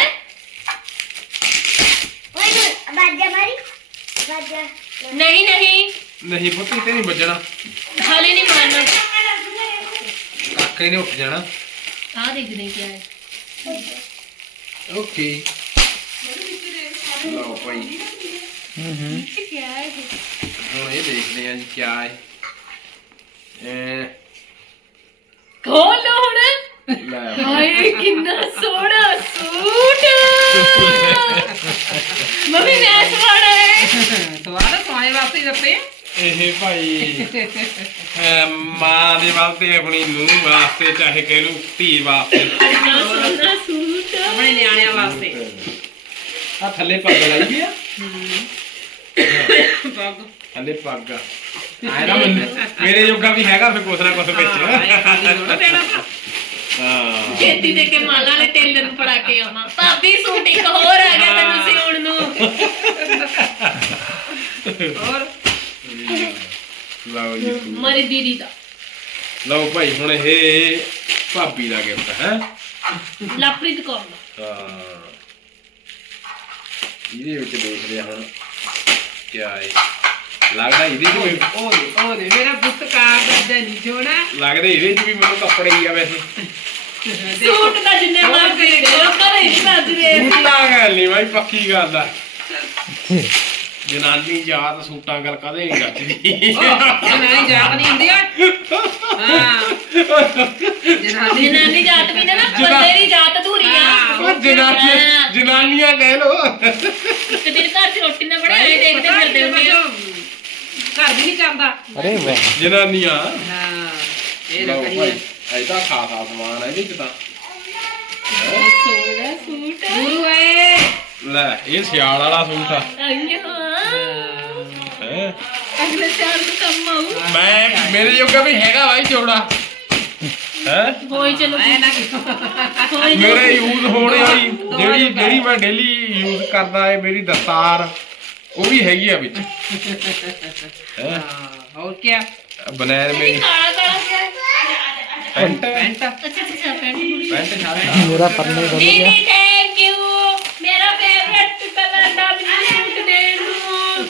Speaker 1: ਨਹੀਂ ਨਹੀਂ
Speaker 4: ਨਹੀਂ ਪੁੱਤ ਤੇ ਨਹੀਂ ਵੱਜਣਾ।
Speaker 1: ਹਾਲੇ ਨਹੀਂ ਮਾਰਨਾ।
Speaker 4: ਕਾਕੇ ਨੇ ਉੱਠ ਜਾਣਾ।
Speaker 1: ਆ ਦੇਖ ਨਹੀਂ ਕਿਆ ਹੈ।
Speaker 4: ਓਕੇ ਲਓ ਭਾਈ
Speaker 1: ਕਿਆ ਹੈ
Speaker 4: ਹੁਣ ਇਹ ਦੇਖਦੇ ਆ ਜੀ ਕਿਆ ਹੈ।
Speaker 1: ਖੋਲ ਲੋ ਹੁਣ।
Speaker 4: ਲੈ
Speaker 1: ਹਾਏ ਕਿੰਨਾ ਸੋਹਣਾ ਸੂਟ। ਮੰਮੀ ਮੈਂ ਸਵਾਣਾ ਹੈ।
Speaker 3: ਸਵਾਲ ਸਵਾਇਆ ਨਿਆਣੇ ਵਾਸਤੇ ਹੀ ਦਿੱਤੇ
Speaker 4: ਇਹ ਭਾਈ ਮਾਂ ਦੇ ਵਾਸਤੇ ਆਪਣੀ ਨੂੰਹ ਵਾਸਤੇ ਚਾਹੇ ਕਹਿ ਲੂ ਧੀ ਵਾਸਤੇ
Speaker 1: ਇੰਨਾ ਸੋਹਣਾ ਸੂਟ
Speaker 3: ਆਪਣੇ ਨਿਆਣਿਆਂ ਵਾਸਤੇ
Speaker 4: ਆ ਥੱਲੇ ਪੱਗ ਲਾਈ ਵੀ ਆ
Speaker 3: ਪੱਗ
Speaker 4: ਥੱਲੇ ਪੱਗ ਆਏ ਨਾ ਮੇਰੇ ਜੋਗਾ ਵੀ ਹੈਗਾ ਫਿਰ ਕੁਛ ਨਾ ਕੁਛ ਵਿੱਚ ਹਾਂ
Speaker 1: ਖੇਤੀ ਦੇ ਕੇ ਮਾਲਾ ਵਾਲੇ ਟੇਲਰ ਨੂੰ ਫੜਾ ਕੇ ਆਵਾਂ ਭਾਬੀ ਸੂਟ ਇੱਕ ਹੋਰ ਆ ਗਿਆ ਤੈਨੂੰ ਸਿਉਣ ਨੂੰ
Speaker 3: ਹੋਰ
Speaker 4: ਲਓ ਜੀ
Speaker 1: ਮੇਰੀ ਦੀਦੀ ਦਾ
Speaker 4: ਲਓ ਭਾਈ ਹੁਣ ਇਹ ਭਾਬੀ ਦਾ ਗਿਫਟ ਹੈ
Speaker 1: ਲਵਪ੍ਰੀਤ ਕੌਰ ਦਾ
Speaker 4: ਹਾਂ ਇਹਦੇ ਵਿੱਚ ਦੇਖਦੇ ਹਾਂ ਹੁਣ ਕੀ ਹੈ ਲੱਗਦਾ ਇਹਦੇ ਚ ਵੀ
Speaker 3: ਉਹਦੇ ਮੇਰਾ ਪੁੱਤਕਾਰ ਦਾ ਨਹੀਂ ਜੋਣਾ
Speaker 4: ਲੱਗਦਾ ਇਹਦੇ ਚ ਵੀ ਮੈਨੂੰ ਕੱਪੜੇ ਹੀ ਆ ਵੈਸੇ
Speaker 1: ਸੂਟ ਦਾ ਜਿੰਨੇ ਮਰਜ਼ੀ ਦੇ ਦਿਓ ਘਰੇ ਹੀ ਵੱਜਦੇ
Speaker 4: ਸੂਟਾਂ ਗੱਲ ਨਹੀਂ ਭਾਈ ਪੱਕੀ ਗੱਲ ਆ ਜਨਾਨੀ ਜਾਤ ਸੂਟਾਂ ਗੱਲ ਕਦੇ ਨਹੀਂ ਕਰਦੀ
Speaker 3: ਜਨਾਨੀ ਜਾਤ ਨਹੀਂ ਹੁੰਦੀ ਹਾਂ
Speaker 1: ਜਨਾਨੀ ਜਾਤ ਵੀ ਨਾ ਬੰਦੇ ਦੀ ਜਾਤ ਅਧੂਰੀ ਆ
Speaker 4: ਉਹ ਜਨਾਨੀਆਂ ਕਹਿ ਲੋ
Speaker 1: ਇੱਕ ਦਿਨ ਘਰ 'ਚ ਰੋਟੀ ਨਾ ਬਣੇ ਐ ਦੇਖਦੇ ਫਿਰਦੇ ਹੁੰਦੇ ਆ
Speaker 3: ਘਰ ਵੀ ਨਹੀਂ ਚੱਲਦਾ
Speaker 5: ਅਰੇ ਵਾਹ
Speaker 4: ਜਨਾਨੀਆਂ
Speaker 3: ਹਾਂ ਇਹ
Speaker 4: ਲਓ
Speaker 3: ਰੱਖਣੀ
Speaker 4: ਭਾਈ ਐਡਾ ਖਾਸਾ ਸਮਾਨ ਹੈ ਇਹਦੇ ਚ ਤਾਂ
Speaker 1: ਸੋਹਣਾ ਸੂਟ
Speaker 3: ਗੁਰੂ ਏ
Speaker 4: ਲੈ ਇਹ ਸਿਆਲ ਵਾਲਾ ਸੂਟ ਆ
Speaker 1: ਆਈਓ
Speaker 4: ਹੈ
Speaker 1: ਅਗਲੇ ਸਾਲ ਨੂੰ ਕੰਮ ਆਊ
Speaker 4: ਮੈਂ ਮੇਰੇ ਜੋਗਾ ਵੀ ਹੈਗਾ ਭਾਈ ਚੌੜਾ ਹੈ
Speaker 1: ਹੋਈ ਚਲੋ
Speaker 3: ਐ ਨਾ
Speaker 1: ਹੋਈ
Speaker 4: ਮੇਰੇ ਯੂਜ਼ ਹੋਣੇ ਵਾਲੀ ਜਿਹੜੀ ਮੈਂ ਡੇਲੀ ਯੂਜ਼ ਕਰਦਾ ਹੈ ਮੇਰੀ ਦਸਤਾਰ ਉਹ ਵੀ ਹੈਗੀ ਆ ਵਿੱਚ
Speaker 3: ਹੋਰ ਕੀ
Speaker 4: ਬਨੈਣ ਮੇਰੀ
Speaker 1: ਕਾਲਾ ਕਾਲਾ ਗਿਆ
Speaker 4: ਪੈਂਟ
Speaker 3: ਪੈਂਟ
Speaker 1: ਅੱਛਾ ਪੈਂਟ
Speaker 4: ਪੈਂਟ ਛਾਪ
Speaker 5: ਮੇਰਾ ਪਰਨੇ ਖੁੱਲ ਗਿਆ
Speaker 1: ਦੀਦੀ ਥੈਂਕ ਯੂ ਮੇਰਾ ਫੇਵਰਟ ਕਲਰ ਦਾ ਸੂਟ ਦੇਣ ਨੂੰ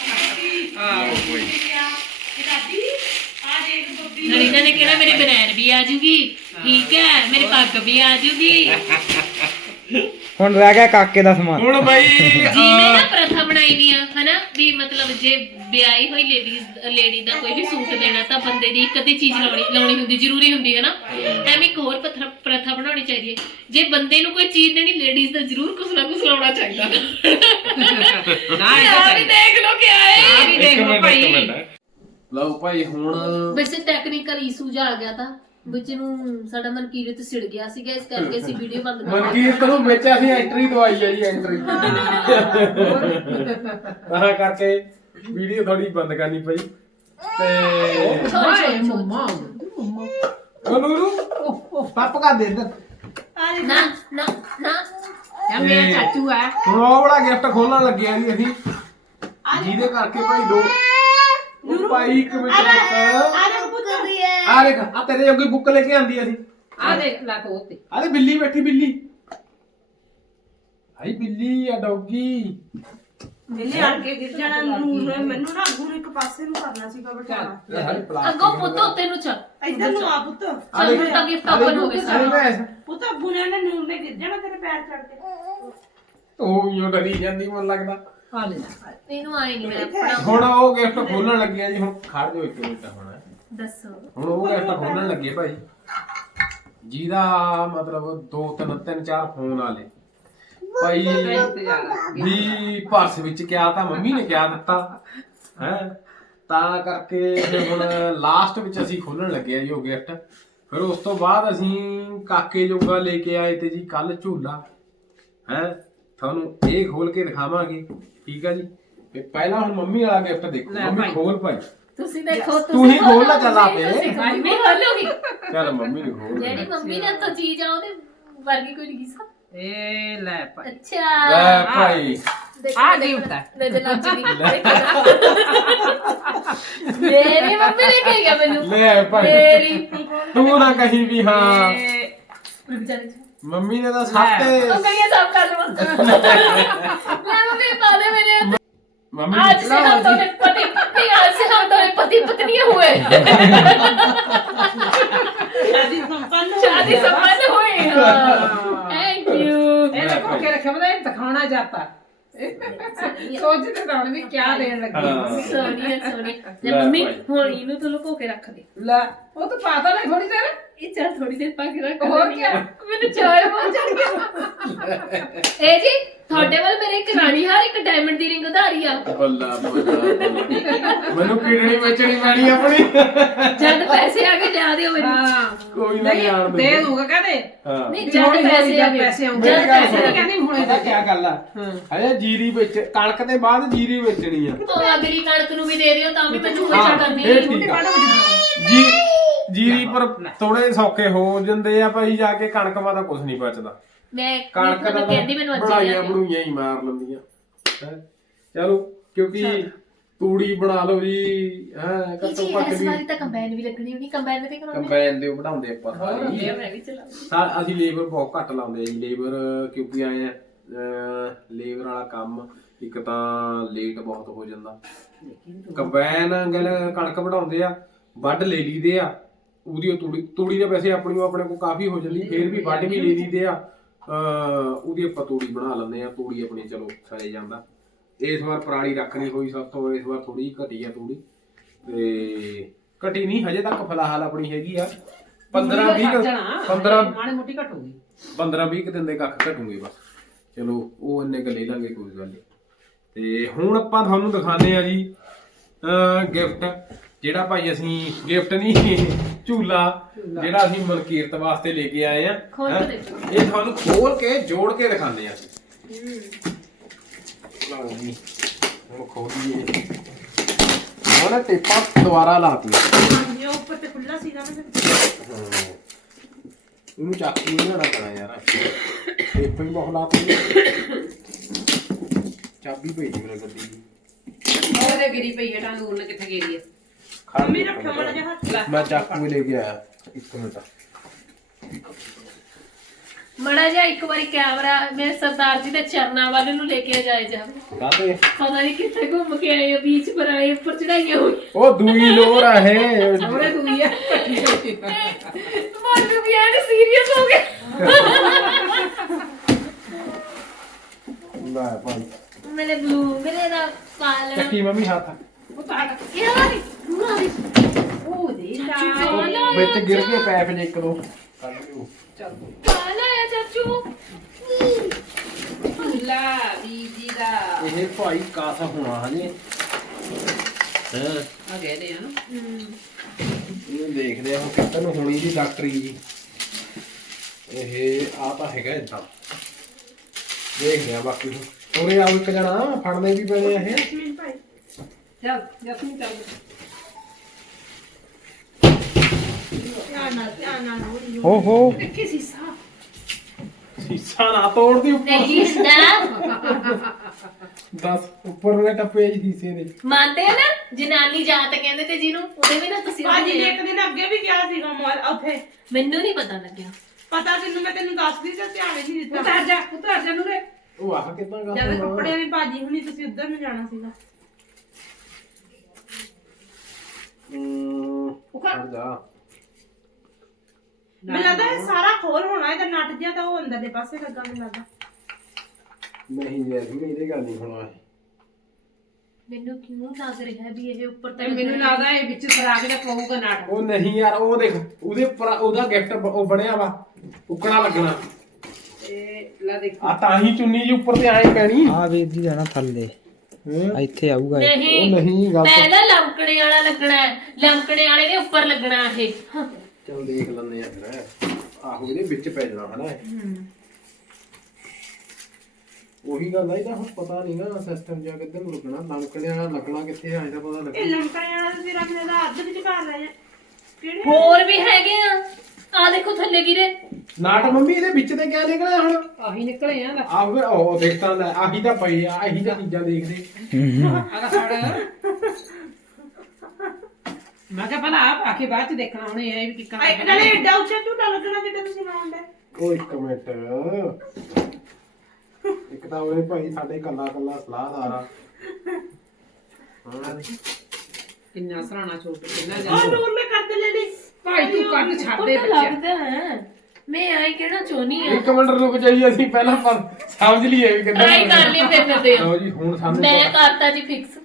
Speaker 1: ਨਰੀਨਾ ਨੇ ਕਿਹਾ ਮੇਰੀ ਬਨੈਣ ਵੀ ਆ ਜੂਗੀ ਠੀਕ ਹੈ ਮੇਰੀ ਪੱਗ ਵੀ ਆ ਜੂਗੀ
Speaker 5: ਹੁਣ ਰਹਿ ਗਿਆ ਕਾਕੇ ਦਾ ਸਮਾਨ
Speaker 4: ਹੁਣ ਬਾਈ
Speaker 1: ਜਿਵੇਂ ਨਾ ਪ੍ਰਥਾ ਬਣਾਈ ਦੀ ਆ ਹਨਾ ਵੀ ਮਤਲਬ ਜੇ ਵਿਆਹੀ ਹੋਈ ਲੇਡੀ ਦਾ ਕੋਈ ਵੀ ਸੂਟ ਦੇਣਾ ਤਾਂ ਬੰਦੇ ਦੀ ਇੱਕ ਅੱਧੀ ਚੀਜ਼ ਲਾਉਣੀ ਹੁੰਦੀ ਜ਼ਰੂਰੀ ਹੁੰਦੀ ਹੈ ਨਾ ਐਵੇਂ ਇੱਕ ਹੋਰ ਪ੍ਰਥਾ ਬਣਾਉਣੀ ਚਾਹੀਦੀ ਹੈ ਜੇ ਬੰਦੇ ਨੂੰ ਕੋਈ ਚੀਜ਼ ਦੇਣੀ ਲੇਡੀਜ਼ ਦਾ ਜ਼ਰੂਰ ਕੁਛ ਨਾ ਕੁਛ ਲਾਉਣਾ ਚਾਹੀਦਾ
Speaker 3: ਨਾ
Speaker 1: ਆ ਵੀ ਦੇਖ ਲੋ ਕੀ ਆਏ
Speaker 3: ਆ ਵੀ ਦੇਖ ਲਓ ਭਾਈ
Speaker 4: ਲਓ ਭਾਈ ਹੁਣ
Speaker 1: ਵੈਸੇ ਟੈਕਨੀਕਲ ਇਸ਼ੂ ਜਾ ਆ ਗਿਆ ਤਾਂ ਵਿੱਚ ਨੂੰ ਸਾਡਾ ਮਨਕੀਰਤ ਸਿੜ ਗਿਆ ਸੀਗਾ ਇਸ ਕਰਕੇ ਅਸੀਂ ਵੀਡੀਓ ਬੰਦ ਕਰ ਦਿੱਤੀ
Speaker 4: ਮਨਕੀਰਤ ਨੂੰ ਵਿੱਚ ਅਸੀਂ ਐਂਟਰੀ ਦਵਾਈ ਆ ਜੀ ਐਂਟਰੀ ਤਾਂ ਕਰਕੇ ਵੀਡੀਓ ਥੋੜੀ ਬੰਦ ਕਰਨੀ ਪਈ ਤੇ
Speaker 3: ਹਾਏ ਮੰਮਾ
Speaker 4: ਉਹਨੂੰ ਪਾਪ ਕਾ ਦੇ ਇੱਧਰ
Speaker 1: ਨਾ ਨਾ ਨਾ
Speaker 3: ਯਾ ਮੇਰਾ ਚਾਚੂ ਆ
Speaker 4: ਹੁਣ ਉਹ ਬੜਾ ਗਿਫਟ ਖੋਲਣ ਲੱਗੇ ਆ ਜੀ ਅਸੀਂ ਜਿਹਦੇ ਕਰਕੇ ਭਾਈ ਦੋ ਉਹ ਭਾਈ ਇੱਕ ਮਿੰਟ ਆ ਦੇਖ ਆ ਤੇਰੇ ਜੋਗੀ ਬੁੱਕ ਲੈ ਕੇ ਆਂਦੀ ਅਸੀਂ
Speaker 3: ਆ ਦੇਖ ਲੈ ਕੋਤੇ
Speaker 4: ਆਲੇ ਬਿੱਲੀ ਬੈਠੀ ਬਿੱਲੀ ਆਈ ਬਿੱਲੀ ਆ ਡੌਗੀ
Speaker 2: ਇਹਨੇ ਆਣ ਕੇ ਗਿਰ ਜਾਣਾ ਨੂਰ ਮੈਨੂੰ ਨਾ ਅੱਗੂ ਨੂੰ ਇੱਕ ਪਾਸੇ ਨੂੰ ਕਰਨਾ ਸੀਗਾ ਬਿਠਾਣਾ
Speaker 1: ਅੱਗੋਂ ਪੁੱਤ ਉੱਤੇ ਨੂੰ ਚੱਲ
Speaker 2: ਇੱਧਰ ਨੂੰ ਆ ਪੁੱਤ
Speaker 1: ਚੱਲ ਹੁਣ ਤਾਂ ਗਿਫਟ ਓਪਨ ਹੋ ਗਿਆ ਸਾਰਾ
Speaker 2: ਪੁੱਤ ਅੱਗੂ ਨੇ ਨਾ ਨੂਰ ਨੇ ਗਿਰ ਜਾਣਾ ਤੇਰੇ ਪੈਰ ਚੜ ਕੇ
Speaker 4: ਉਹ ਯੋ ਡਰੀ ਜਾਂਦੀ ਮਨ ਲੱਗਦਾ
Speaker 3: ਆ ਲੈ
Speaker 1: ਤੈਨੂੰ ਆਏ ਨਹੀਂ ਮੈਂ ਆਪਣਾ
Speaker 4: ਹੁਣ ਉਹ ਗਿਫਟ ਖੋਲਣ ਲੱਗੇ ਆ ਜੀ ਹੁਣ ਖੜ ਜਾਓ ਇੱਕ ਮਿੰਟ ਹੁਣ
Speaker 1: ਦੱਸੋ
Speaker 4: ਹੁਣ ਉਹ ਗਿਫਟ ਖੋਲਣ ਲੱਗੇ ਭਾਈ ਜਿਹਦਾ ਮਤਲਬ 2 3 4 ਫੋਨ ਆਲੇ ਭਾਈ ਵੀ ਪਰਸ ਵਿੱਚ ਕਿਹਾ ਤਾਂ ਮੰਮੀ ਨੇ ਕਿਹਾ ਦਿੱਤਾ ਹੈ ਤਾਂ ਕਰਕੇ ਫਿਰ ਹੁਣ ਲਾਸਟ ਵਿੱਚ ਅਸੀਂ ਖੋਲਣ ਲੱਗੇ ਆ ਜੀ ਉਹ ਗਿਫਟ ਫਿਰ ਉਸ ਤੋਂ ਬਾਅਦ ਅਸੀਂ ਕਾਕੇ ਜੋਗਾ ਲੈ ਕੇ ਆਏ ਤੇ ਜੀ ਕੱਲ ਝੂਲਾ ਹੈ ਤੁਹਾਨੂੰ ਇਹ ਖੋਲ ਕੇ ਦਿਖਾਵਾਂਗੇ ਠੀਕ ਆ ਜੀ ਤੇ ਪਹਿਲਾਂ ਹੁਣ ਮੰਮੀ ਵਾਲਾ ਗਿਫਟ ਦੇਖੋ ਮੰਮੀ ਖੋਲ ਭਾਈ
Speaker 1: ਤੁਸੀਂ ਦੇਖੋ
Speaker 4: ਤੂੰ ਹੀ ਖੋਲ ਲੈ ਚੱਲ ਆਪੇ
Speaker 1: ਮੰਮੀ ਖੋਲੂਗੀ
Speaker 4: ਚੱਲ ਮੰਮੀ ਨੇ ਖੋਲ
Speaker 1: ਜਿਹੜੀ ਮੰਮੀ ਨੇ ਤਾਂ ਚੀਜ਼ ਆ ਉਹਦੇ ਵਰਗੀ ਕੋਈ ਨਹੀਂ ਕਿਸਾ
Speaker 3: ਇਹ ਲੈ ਭਾਈ
Speaker 1: ਅੱਛਾ
Speaker 4: ਲੈ ਭਾਈ
Speaker 3: ਆ ਗਿਫਟ ਹੈ
Speaker 1: ਨਜ਼ਰ ਲੱਗ ਗਈ ਮੇਰੀ ਮੰਮੀ ਨੇ ਕਿਹਾ ਮੈਨੂੰ
Speaker 4: ਲੈ ਭਾਈ
Speaker 1: ਮੇਰੀ
Speaker 4: ਤੂੰ ਨਾ ਕਹੀਂ ਵੀ ਹਾਂ
Speaker 1: ਰੁਕ ਜਾ
Speaker 4: ਮੰਮੀ ਨੇ ਤਾਂ ਸਾਤੇ
Speaker 1: ਉਹ ਕਹੀਏ ਸਭ ਕਰ ਲਵਾਂ ਲੈ ਮੰਮੀ ਪਾ ਦੇ ਮੇਰੇ
Speaker 4: ਮੰਮੀ
Speaker 1: आज से हम दोनों पति पत्नी आज से हम दोनों पति पत्नी हुए शादी संपन्न हुई थैंक यू
Speaker 3: ਇਹ ਦੇਖੋ ਕਿ ਰਖਿਆ ਬਦਾ ਦਿਖਾਉਣਾ ਜਾਤਾ ਸੋਚਦੇ ਤਾਂ ਵੀ ਕਿਆ ਦੇਣ ਲੱਗੀ
Speaker 4: ਹਾਂ।
Speaker 1: ਸੋਨੀਆ ਜੇ
Speaker 4: ਲੈ
Speaker 1: ਮੰਮੀ
Speaker 4: ਭਾਈ।
Speaker 1: ਹੁਣ ਇਹਨੂੰ ਤਾਂ ਲੁਕੋ ਕੇ ਰੱਖ ਦੇ
Speaker 3: ਲੈ ਉਹ ਤਾਂ ਪਤਾ ਨਹੀਂ ਥੋੜੀ ਦੇਰ
Speaker 1: ਇਹ ਚਾਹ ਥੋੜੀ ਦੇਰ ਪਾ ਕੇ ਰੱਖ
Speaker 3: ਹੋਰ
Speaker 1: ਦੇਣੀ
Speaker 3: ਕਿਆ?
Speaker 1: ਆ। ਮੈਨੂੰ ਚਾਹ ਬਹੁਤ ਚੜ ਗਿਆ ਇਹ ਜੀ ਤੁਹਾਡੇ ਵੱਲ ਮੇਰੇ ਇੱਕ ਰਾਣੀ ਹਾਰ ਇੱਕ ਡਾਇਮੰਡ ਦੀ ਰਿੰਗ ਉਧਾਰੀ ਆ
Speaker 4: ਬੱਲਾ ਮੈਨੂੰ ਕਿਡਨੀ ਵੇਚਣੀ ਪੈਣੀ ਆਪਣੀ
Speaker 1: ਜਦ ਪੈਸੇ ਆ ਕੇ ਲਿਆ ਦਿਓ ਮੈਨੂੰ
Speaker 3: ਹਾਂ
Speaker 4: ਕੋਈ ਨਾ
Speaker 3: ਨਹੀਂ
Speaker 4: ਜਾਣ
Speaker 3: ਦੇ ਦੂੰਗਾ ਕਹਦੇ
Speaker 4: ਹਾਂ
Speaker 1: ਨਹੀਂ ਜਦ ਪੈਸੇ ਆ ਗਏ
Speaker 3: ਪੈਸੇ ਆਉਂਦੇ
Speaker 1: ਜਦ ਪੈਸੇ ਆ ਗਏ
Speaker 3: ਕਹਿੰਦੀ ਹੁਣੇ
Speaker 4: ਇਹਦਾ ਕੀ ਗੱਲ ਆ
Speaker 3: ਹਾਂ
Speaker 4: ਹਜੇ ਜੀਰੀ ਵਿੱਚ ਕਣਕ ਦੇ ਬਾਅਦ ਜੀਰੀ ਵੇਚਣੀ ਆ
Speaker 1: ਉਹ ਅਗਲੀ ਕਣਕ ਨੂੰ ਵੀ ਦੇ ਦਿਓ ਤਾਂ ਵੀ ਮੈਂ ਝੂਠਾ
Speaker 4: ਹਾਂ,
Speaker 1: ਕਰਨੀ
Speaker 4: ਇਹ ਠੀਕ ਆ। ਜੀਰੀ ਪਰ ਥੋੜੇ ਸੌਖੇ ਹੋ ਜਾਂਦੇ ਆ ਭਾਈ ਜਾ ਕੇ ਕਣਕ ਮਾ ਤਾਂ ਕੁਝ ਨਹੀਂ ਬਚਦਾ
Speaker 1: ਮੈਂ
Speaker 4: ਕਣਕ ਦਾ
Speaker 1: ਤੁਹਾਨੂੰ ਕਹਿੰਦੀ ਮੈਨੂੰ ਅੱਜ
Speaker 4: ਬਣਾਈਆਂ ਬਣੂਈਆਂ ਹੀ ਮਾਰ ਲੈਂਦੀਆਂ ਹੈਂ। ਚਲੋ ਕਿਉਂਕਿ ਤੂੜੀ ਬਣਾ ਲਓ ਜੀ ਹੈ ਘੱਟੋ
Speaker 1: ਜੀ
Speaker 4: ਘੱਟ
Speaker 1: ਇਸ
Speaker 4: ਵੀ
Speaker 1: ਵਾਰੀ ਤਾਂ ਕੰਬਾਈਨ ਵੀ ਲੱਗਣੀ ਹੋਣੀ ਕੰਬਾਈਨ ਤੇ ਕਰਾਉਣੀ
Speaker 4: ਕੰਬਾਈਨ ਦੇ ਉਹ ਬਣਾਉਂਦੇ ਆਪਾਂ ਸਾਰੇ
Speaker 1: ਮੈਂ ਵੀ ਚਲਾਉਂਗੀ
Speaker 4: ਅਸੀਂ ਲੇਬਰ ਬਹੁਤ ਘੱਟ ਲਾਉਂਦੇ ਆ ਜੀ ਲੇਬਰ ਕਿਉਂਕਿ ਆਏ ਆ ਲੇਬਰ ਵਾਲਾ ਕੰਮ ਇੱਕ ਤਾਂ ਲੇਟ ਬਹੁਤ ਹੋ ਜਾਂਦਾ ਕੰਬਾਈਨ ਗੱਲ ਕਣਕ ਵਢਾਉਂਦੇ ਆ ਵੱਢ ਲੈ ਲਈਦੇ ਆ ਉਹਦੀ ਉਹ ਤੂੜੀ ਦੇ ਪੈਸੇ ਆਪਣੇ ਕੋਲ ਕਾਫੀ ਹੋ ਜਾਂਦੀ ਫੇਰ ਵੀ ਵੱਢ ਵੀ ਲੈ ਲਈਦੇ ਆ ਉਹਦੀ ਆਪਾਂ ਤੂੜੀ ਬਣਾ ਲੈਂਦੇ ਆ ਤੂੜੀ ਆਪਣੀ ਚਲੋ ਸਰੇ ਜਾਂਦਾ ਇਸ ਵਾਰ ਪਰਾਲੀ ਰੱਖਣੀ ਹੋਈ ਸਭ ਤੋਂ ਇਸ ਵਾਰ ਥੋੜੀ ਘਟੀ ਆ ਤੂੜੀ ਤੇ ਘਟੀ ਨਹੀਂ ਹਜੇ ਤੱਕ ਫਿਲਹਾਲ ਆਪਣੀ ਹੈਗੀ ਆ 15
Speaker 3: ਮਾੜੀ ਮੋਟੀ ਘਟੂਗੀ
Speaker 4: 15-20 ਦਿਨ ਦੇ ਕੱਖ ਘਟੂਗੇ ਬਸ ਚਲੋ ਉਹ ਇੰਨੇ ਕ ਲੈ ਲਾਂਗੇ ਕੋਈ ਗੱਲ ਨਹੀਂ ਤੇ ਹੁਣ ਆਪਾਂ ਤੁਹਾਨੂੰ ਦਿਖਾਣੇ ਆ ਜੀ ਗਿਫਟ ਜਿਹੜਾ ਭਾਈ ਅਸੀਂ ਗਿਫਟ ਨਹੀਂ ਝੂਲਾ ਜਿਹੜਾ ਅਸੀਂ ਮਲਕੀਰਤ ਵਾਸਤੇ ਲੈ ਕੇ ਆਏ ਆ
Speaker 1: ਖੋਲ ਕੇ ਦੇਖੋ।
Speaker 4: ਇਹ ਤੁਹਾਨੂੰ ਖੋਲ ਕੇ ਜੋੜ ਕੇ ਦਿਖਾਣੇ ਆ ਅਸੀਂ ਲਓ ਜੀ ਹੁਣ ਖੋਲੀਏ ਉਹਨੇ ਟੇਪਾਂ ਦੁਬਾਰਾ ਲਾਤੀਆਂ
Speaker 2: ਹਾਂਜੀ ਉਹ ਉੱਪਰ ਤੇ ਖੁੱਲਾ ਸੀਗਾ ਨਾ
Speaker 4: ਇਹਨੂੰ ਚਾਕੂ ਨਹੀਂ ਲੈਣਾ ਪੈਣਾ ਯਾਰ ਟੇਪਾਂ ਹੀ ਬਹੁਤ ਲਾਤੀਆਂ ਚਾਬੀ ਪਈ ਜੀ ਮੇਰੇ ਗੱਡੀ ਦੀ
Speaker 3: ਉਹਦੇ ਗਿਰੀ ਪਈ ਹੈ ਟਾਨੂਰ ਨੇ ਕਿੱਥੇ ਗਈ ਹੈ
Speaker 2: ਮੰਮੀ ਰੱਖਿਓ ਮਾੜਾ ਜਿਹਾ ਹੱਥ
Speaker 4: ਮੈਂ ਚਾਕੂ ਹੀ ਲੈ ਕੇ ਆਇਆ ਇੱਕ ਮਿੰਟ
Speaker 1: ਮੜਾ ਜਿਹਾ ਇੱਕ ਵਾਰੀ ਕੈਮਰਾ ਮੇਰੇ ਸਰਦਾਰ ਜੀ ਦੇ ਚਰਨਾਂ ਵਾਲੇ ਨੂੰ ਲੈ ਕੇ ਜਾਏ ਜਾਵੇ
Speaker 4: ਕਾਹਤੇ
Speaker 1: ਪਤਾ ਨਹੀਂ ਕਿੱਥੇ ਘੁੰਮ ਕੇ ਆਏ ਆ ਬੀਚ ਪਰ ਆਏ ਉੱਪਰ ਚੜਾਈਆਂ ਹੋਈ
Speaker 4: ਉਹ ਦੂਈ ਲੋਰ ਆ ਇਹ
Speaker 3: ਉਹਦੇ ਦੂਈ ਹੈ
Speaker 1: ਮਨ ਵੀ ਐਨ ਸੀਰੀਅਸ ਹੋ ਗਿਆ
Speaker 4: ਲੈ ਭਾਈ
Speaker 1: ਮੇਰੇ ਬਲੂ ਮੇਰੇ ਦਾ ਕਾਲਾ
Speaker 4: ਚੱਕੀ ਮੰਮੀ ਹੱਥ
Speaker 3: ਉਹ ਤਾਂ
Speaker 1: ਯਾਰ ਮਾਰੀ
Speaker 3: ਉਹ ਦੇ
Speaker 4: ਵਿੱਚ ਗਿਰ ਕੇ ਪੈਪ ਜੇ ਇੱਕ ਦੋ ਕੱਢ ਲਿਓ
Speaker 1: ਕਾਲਾ ਆ ਚਾਚੂ
Speaker 3: ਲਾ ਬੀਜੀ ਦਾ
Speaker 4: ਇਹ ਭਾਈ ਕਾਸ ਹੋਣਾ ਹਜੇ ਹਾਂ
Speaker 3: ਆ ਗਏ ਨੇ ਹਨ
Speaker 4: ਇਹ ਦੇਖਦੇ ਆ ਹੁਣ ਕਿੱਧਰ ਨੂੰ ਹੋਣੀ ਜੀ ਡਾਕਟਰੀ ਜੀ ਇਹ ਆ ਤਾਂ ਹੈਗਾ ਇਦਾਂ ਦੇਖਦੇ ਆ ਬਾਕੀ ਉਹਨੇ ਆ ਇੱਕ ਜਣਾ ਫੜਨੇ ਵੀ ਪੈਣੇ ਆ ਇਹ
Speaker 2: ਮਿੰਟ ਭਾਈ
Speaker 3: ਚੱਲ ਜਸਮੀਨ ਚੱਲ
Speaker 2: ਧਿਆਨ ਨਾਲ ਹੋ ਰਹੀ
Speaker 5: ਓਹੋ
Speaker 3: ਦੇਖੀ ਸੀਸਾ
Speaker 4: ਸੀਸਾ ਨਾ ਤੋੜਦੀ ਉੱਪਰ
Speaker 1: ਨਹੀਂ ਹੁੰਦਾ
Speaker 4: 10 ਉੱਪਰ ਨੇ ਟੱਪੇ ਜੀ ਸੀਸੇ ਦੇ
Speaker 1: ਮੰਨਦੇ ਆ ਨਾ ਜਨਾਨੀ ਜਾਤ ਕਹਿੰਦੇ ਤੇ ਜਿਹਨੂੰ ਉਹਦੇ ਵੀ ਨਾ ਤੁਸੀਂ
Speaker 2: ਭਾਜੀ ਨੇ ਇੱਕ ਦਿਨ ਅੱਗੇ ਵੀ ਕਿਹਾ ਸੀਗਾ ਮੋਲ ਉੱਥੇ
Speaker 1: ਮੈਨੂੰ ਨਹੀਂ ਪਤਾ ਲੱਗਿਆ
Speaker 2: ਪਤਾ ਤੈਨੂੰ ਮੈਂ ਤੈਨੂੰ ਦੱਸਦੀ ਤੇ ਧਿਆਨ ਹੀ ਨਹੀਂ ਦਿੱਤਾ
Speaker 3: ਉਤਾਰ ਜਾ ਨੂੰ ਰੇ
Speaker 4: ਉਹ ਆਹ ਕਿੱਦਾਂ ਗਾ
Speaker 2: ਜਦ ਕੱਪੜਿਆਂ ਦੀ ਭਾਜੀ ਹੁਣੀ ਤੁਸੀਂ ਉੱਧਰ ਨੂੰ ਜਾਣਾ ਸੀਗਾ
Speaker 4: ਉੱਪਰ ਜਾ
Speaker 2: ਮੈਨੂੰ ਲੱਗਦਾ ਇਹ ਸਾਰਾ ਖੋਲ ਹੋਣਾ ਇਹਦਾ ਨਟ ਜਿਹਾ ਤਾਂ ਉਹ ਅੰਦਰਲੇ ਪਾਸੇ ਲੱਗਾ ਮੈਨੂੰ ਲੱਗਦਾ
Speaker 4: ਨਹੀਂ ਯਾਰ ਇਹਦੇ ਗੱਲ ਨਹੀਂ ਹੋਣਾ
Speaker 1: ਮੈਨੂੰ ਕਿਉਂ ਲੱਗ ਰਿਹਾ ਵੀ ਇਹ ਉੱਪਰ
Speaker 3: ਤੇ
Speaker 1: ਤੱਕ
Speaker 3: ਮੈਨੂੰ ਲੱਗਦਾ ਇਹ ਵਿੱਚ ਸਰਾਗ ਦਾ ਪਊਗਾ ਨਾਟ
Speaker 4: ਉਹ ਨਹੀਂ ਯਾਰ ਉਹ ਦੇਖ ਉਹਦੇ ਉੱਪਰ ਉਹਦਾ ਗਿਫਟ ਉਹ ਬਣਿਆ ਵਾ ਉੱਕਣਾ ਲੱਗਣਾ
Speaker 3: ਇਹ ਲਾ ਦੇਖ
Speaker 4: ਆ ਤਾਂ ਹੀ ਚੁੰਨੀ ਜੀ ਉੱਪਰ ਤੇ ਆਏ ਪੈਣੀ
Speaker 5: ਆ ਵੀਰ ਜੀ ਜਾਣਾ ਥੱਲੇ ਇੱਥੇ ਆਊਗਾ ਇਹ।
Speaker 1: ਨਹੀਂ
Speaker 4: ਨਹੀਂ ਗੱਲ
Speaker 1: ਪਹਿਲਾਂ ਲਮਕਣੇ ਵਾਲਾ ਲੱਗਣਾ ਹੈ ਲਮਕਣੇ ਵਾਲੇ ਦੇ ਉੱਪਰ ਲੱਗਣਾ ਇਹ ਹਾਂ।
Speaker 4: ਚਲ ਦੇਖ ਲੈਂਦੇ ਆ ਫਿਰ ਆਹੋ ਇਹਦੇ ਵਿੱਚ ਪੈ ਜਾਣਾ ਹਨਾ ਉਹੀ ਗੱਲ ਆ ਇਹਦਾ ਹੁਣ ਪਤਾ ਨਹੀਂ ਨਾ ਸਿਸਟਮ ਜਿਹਾ ਕਿੱਧਰ ਨੂੰ ਲੱਗਣਾ ਲੰਕਣੇ ਵਾਲਾ ਲੱਗਣਾ ਕਿੱਥੇ ਆ ਇਹਦਾ ਪਤਾ
Speaker 2: ਇਹ
Speaker 4: ਲੱਗਣਾ
Speaker 2: ਲੰਕਣੇ ਵਾਲਾ ਤੁਸੀਂ ਰੱਖਦੇ ਦਾ ਅੱਧ ਵਿੱਚ ਕਰ ਰਹੇ ਕਿਹੜੇ
Speaker 1: ਹੋਰ ਵੀ ਹੈਗੇ ਆ ਦੇਖੋ ਥੱਲੇ ਵੀਰੇ
Speaker 4: ਨਾਟ ਮੰਮੀ ਇਹਦੇ ਵਿੱਚ ਤੇ ਕਿਆ ਨਿਕਲਿਆ ਹੁਣ
Speaker 3: ਆਹੀ ਨਿਕਲੇ ਆ ਲੈ
Speaker 4: ਆਹ ਫਿਰ ਉਹ ਦੇਖ ਤਾਂ ਲੈ ਆਹੀ ਤਾਂ ਪਈ ਆ ਆਹੀ ਤਾਂ ਚੀਜ਼ਾਂ ਦੇਖਦੇ
Speaker 3: ਆਹ ਫੜ ਮੈਂ ਕਿਹਾ ਭਲਾ ਆ ਕੇ ਬਾਅਦ ਚ ਦੇਖਣਾ ਹੁਣ ਇਹ ਵੀ ਟਿੱਕਾ
Speaker 2: ਇੱਕ ਨਾਲੇ ਏਡਾ ਉੱਚਾ ਝੂਟਾ ਲੱਗਣਾ ਜਿੱਦਾਂ ਤੁਸੀਂ ਲਾਉਂਦੇ
Speaker 4: ਉਹ ਇੱਕ ਮਿੰਟ ਇੱਕ ਤਾਂ ਉਹਨੇ ਭਾਈ ਸਾਡੇ ਕੱਲਾ ਕੱਲਾ ਸਲਾਹਦਾਰ ਆ ਹਾਂ
Speaker 3: ਕਿੰਨਾ ਸਰਾਣਾ ਛੋਟ ਕਿੰਨਾ
Speaker 2: ਉਹ ਨੂਰ ਮੈਂ ਕੱਢ ਲੈਣੀ
Speaker 3: ਭਾਈ ਤੂੰ ਕੱਢ ਛੱਡ ਦੇ
Speaker 1: ਉੱਪਰ ਤਾਂ
Speaker 3: ਬੱਚਿਆ
Speaker 1: ਲੱਗਦਾ ਹੈ ਮੈਂ ਆਈ ਕਿਹੜਾ ਚਾਹੁੰਦੀ ਆ
Speaker 4: ਇੱਕ ਮਿੰਟ ਰੁਕ ਜਾਈਏ ਅਸੀਂ ਪਹਿਲਾਂ ਸਮਝ ਲਈਏ ਵੀ ਕਿੱਦਾਂ
Speaker 1: ਟਰਾਈ ਕਰ ਲਈ ਫਿਰ ਦਿੰਦੇ ਆ
Speaker 4: ਲਓ ਜੀ ਹੁਣ ਸਾਨੂੰ
Speaker 1: ਮੈਂ ਕਰਤਾ ਜੀ ਫਿਕਸ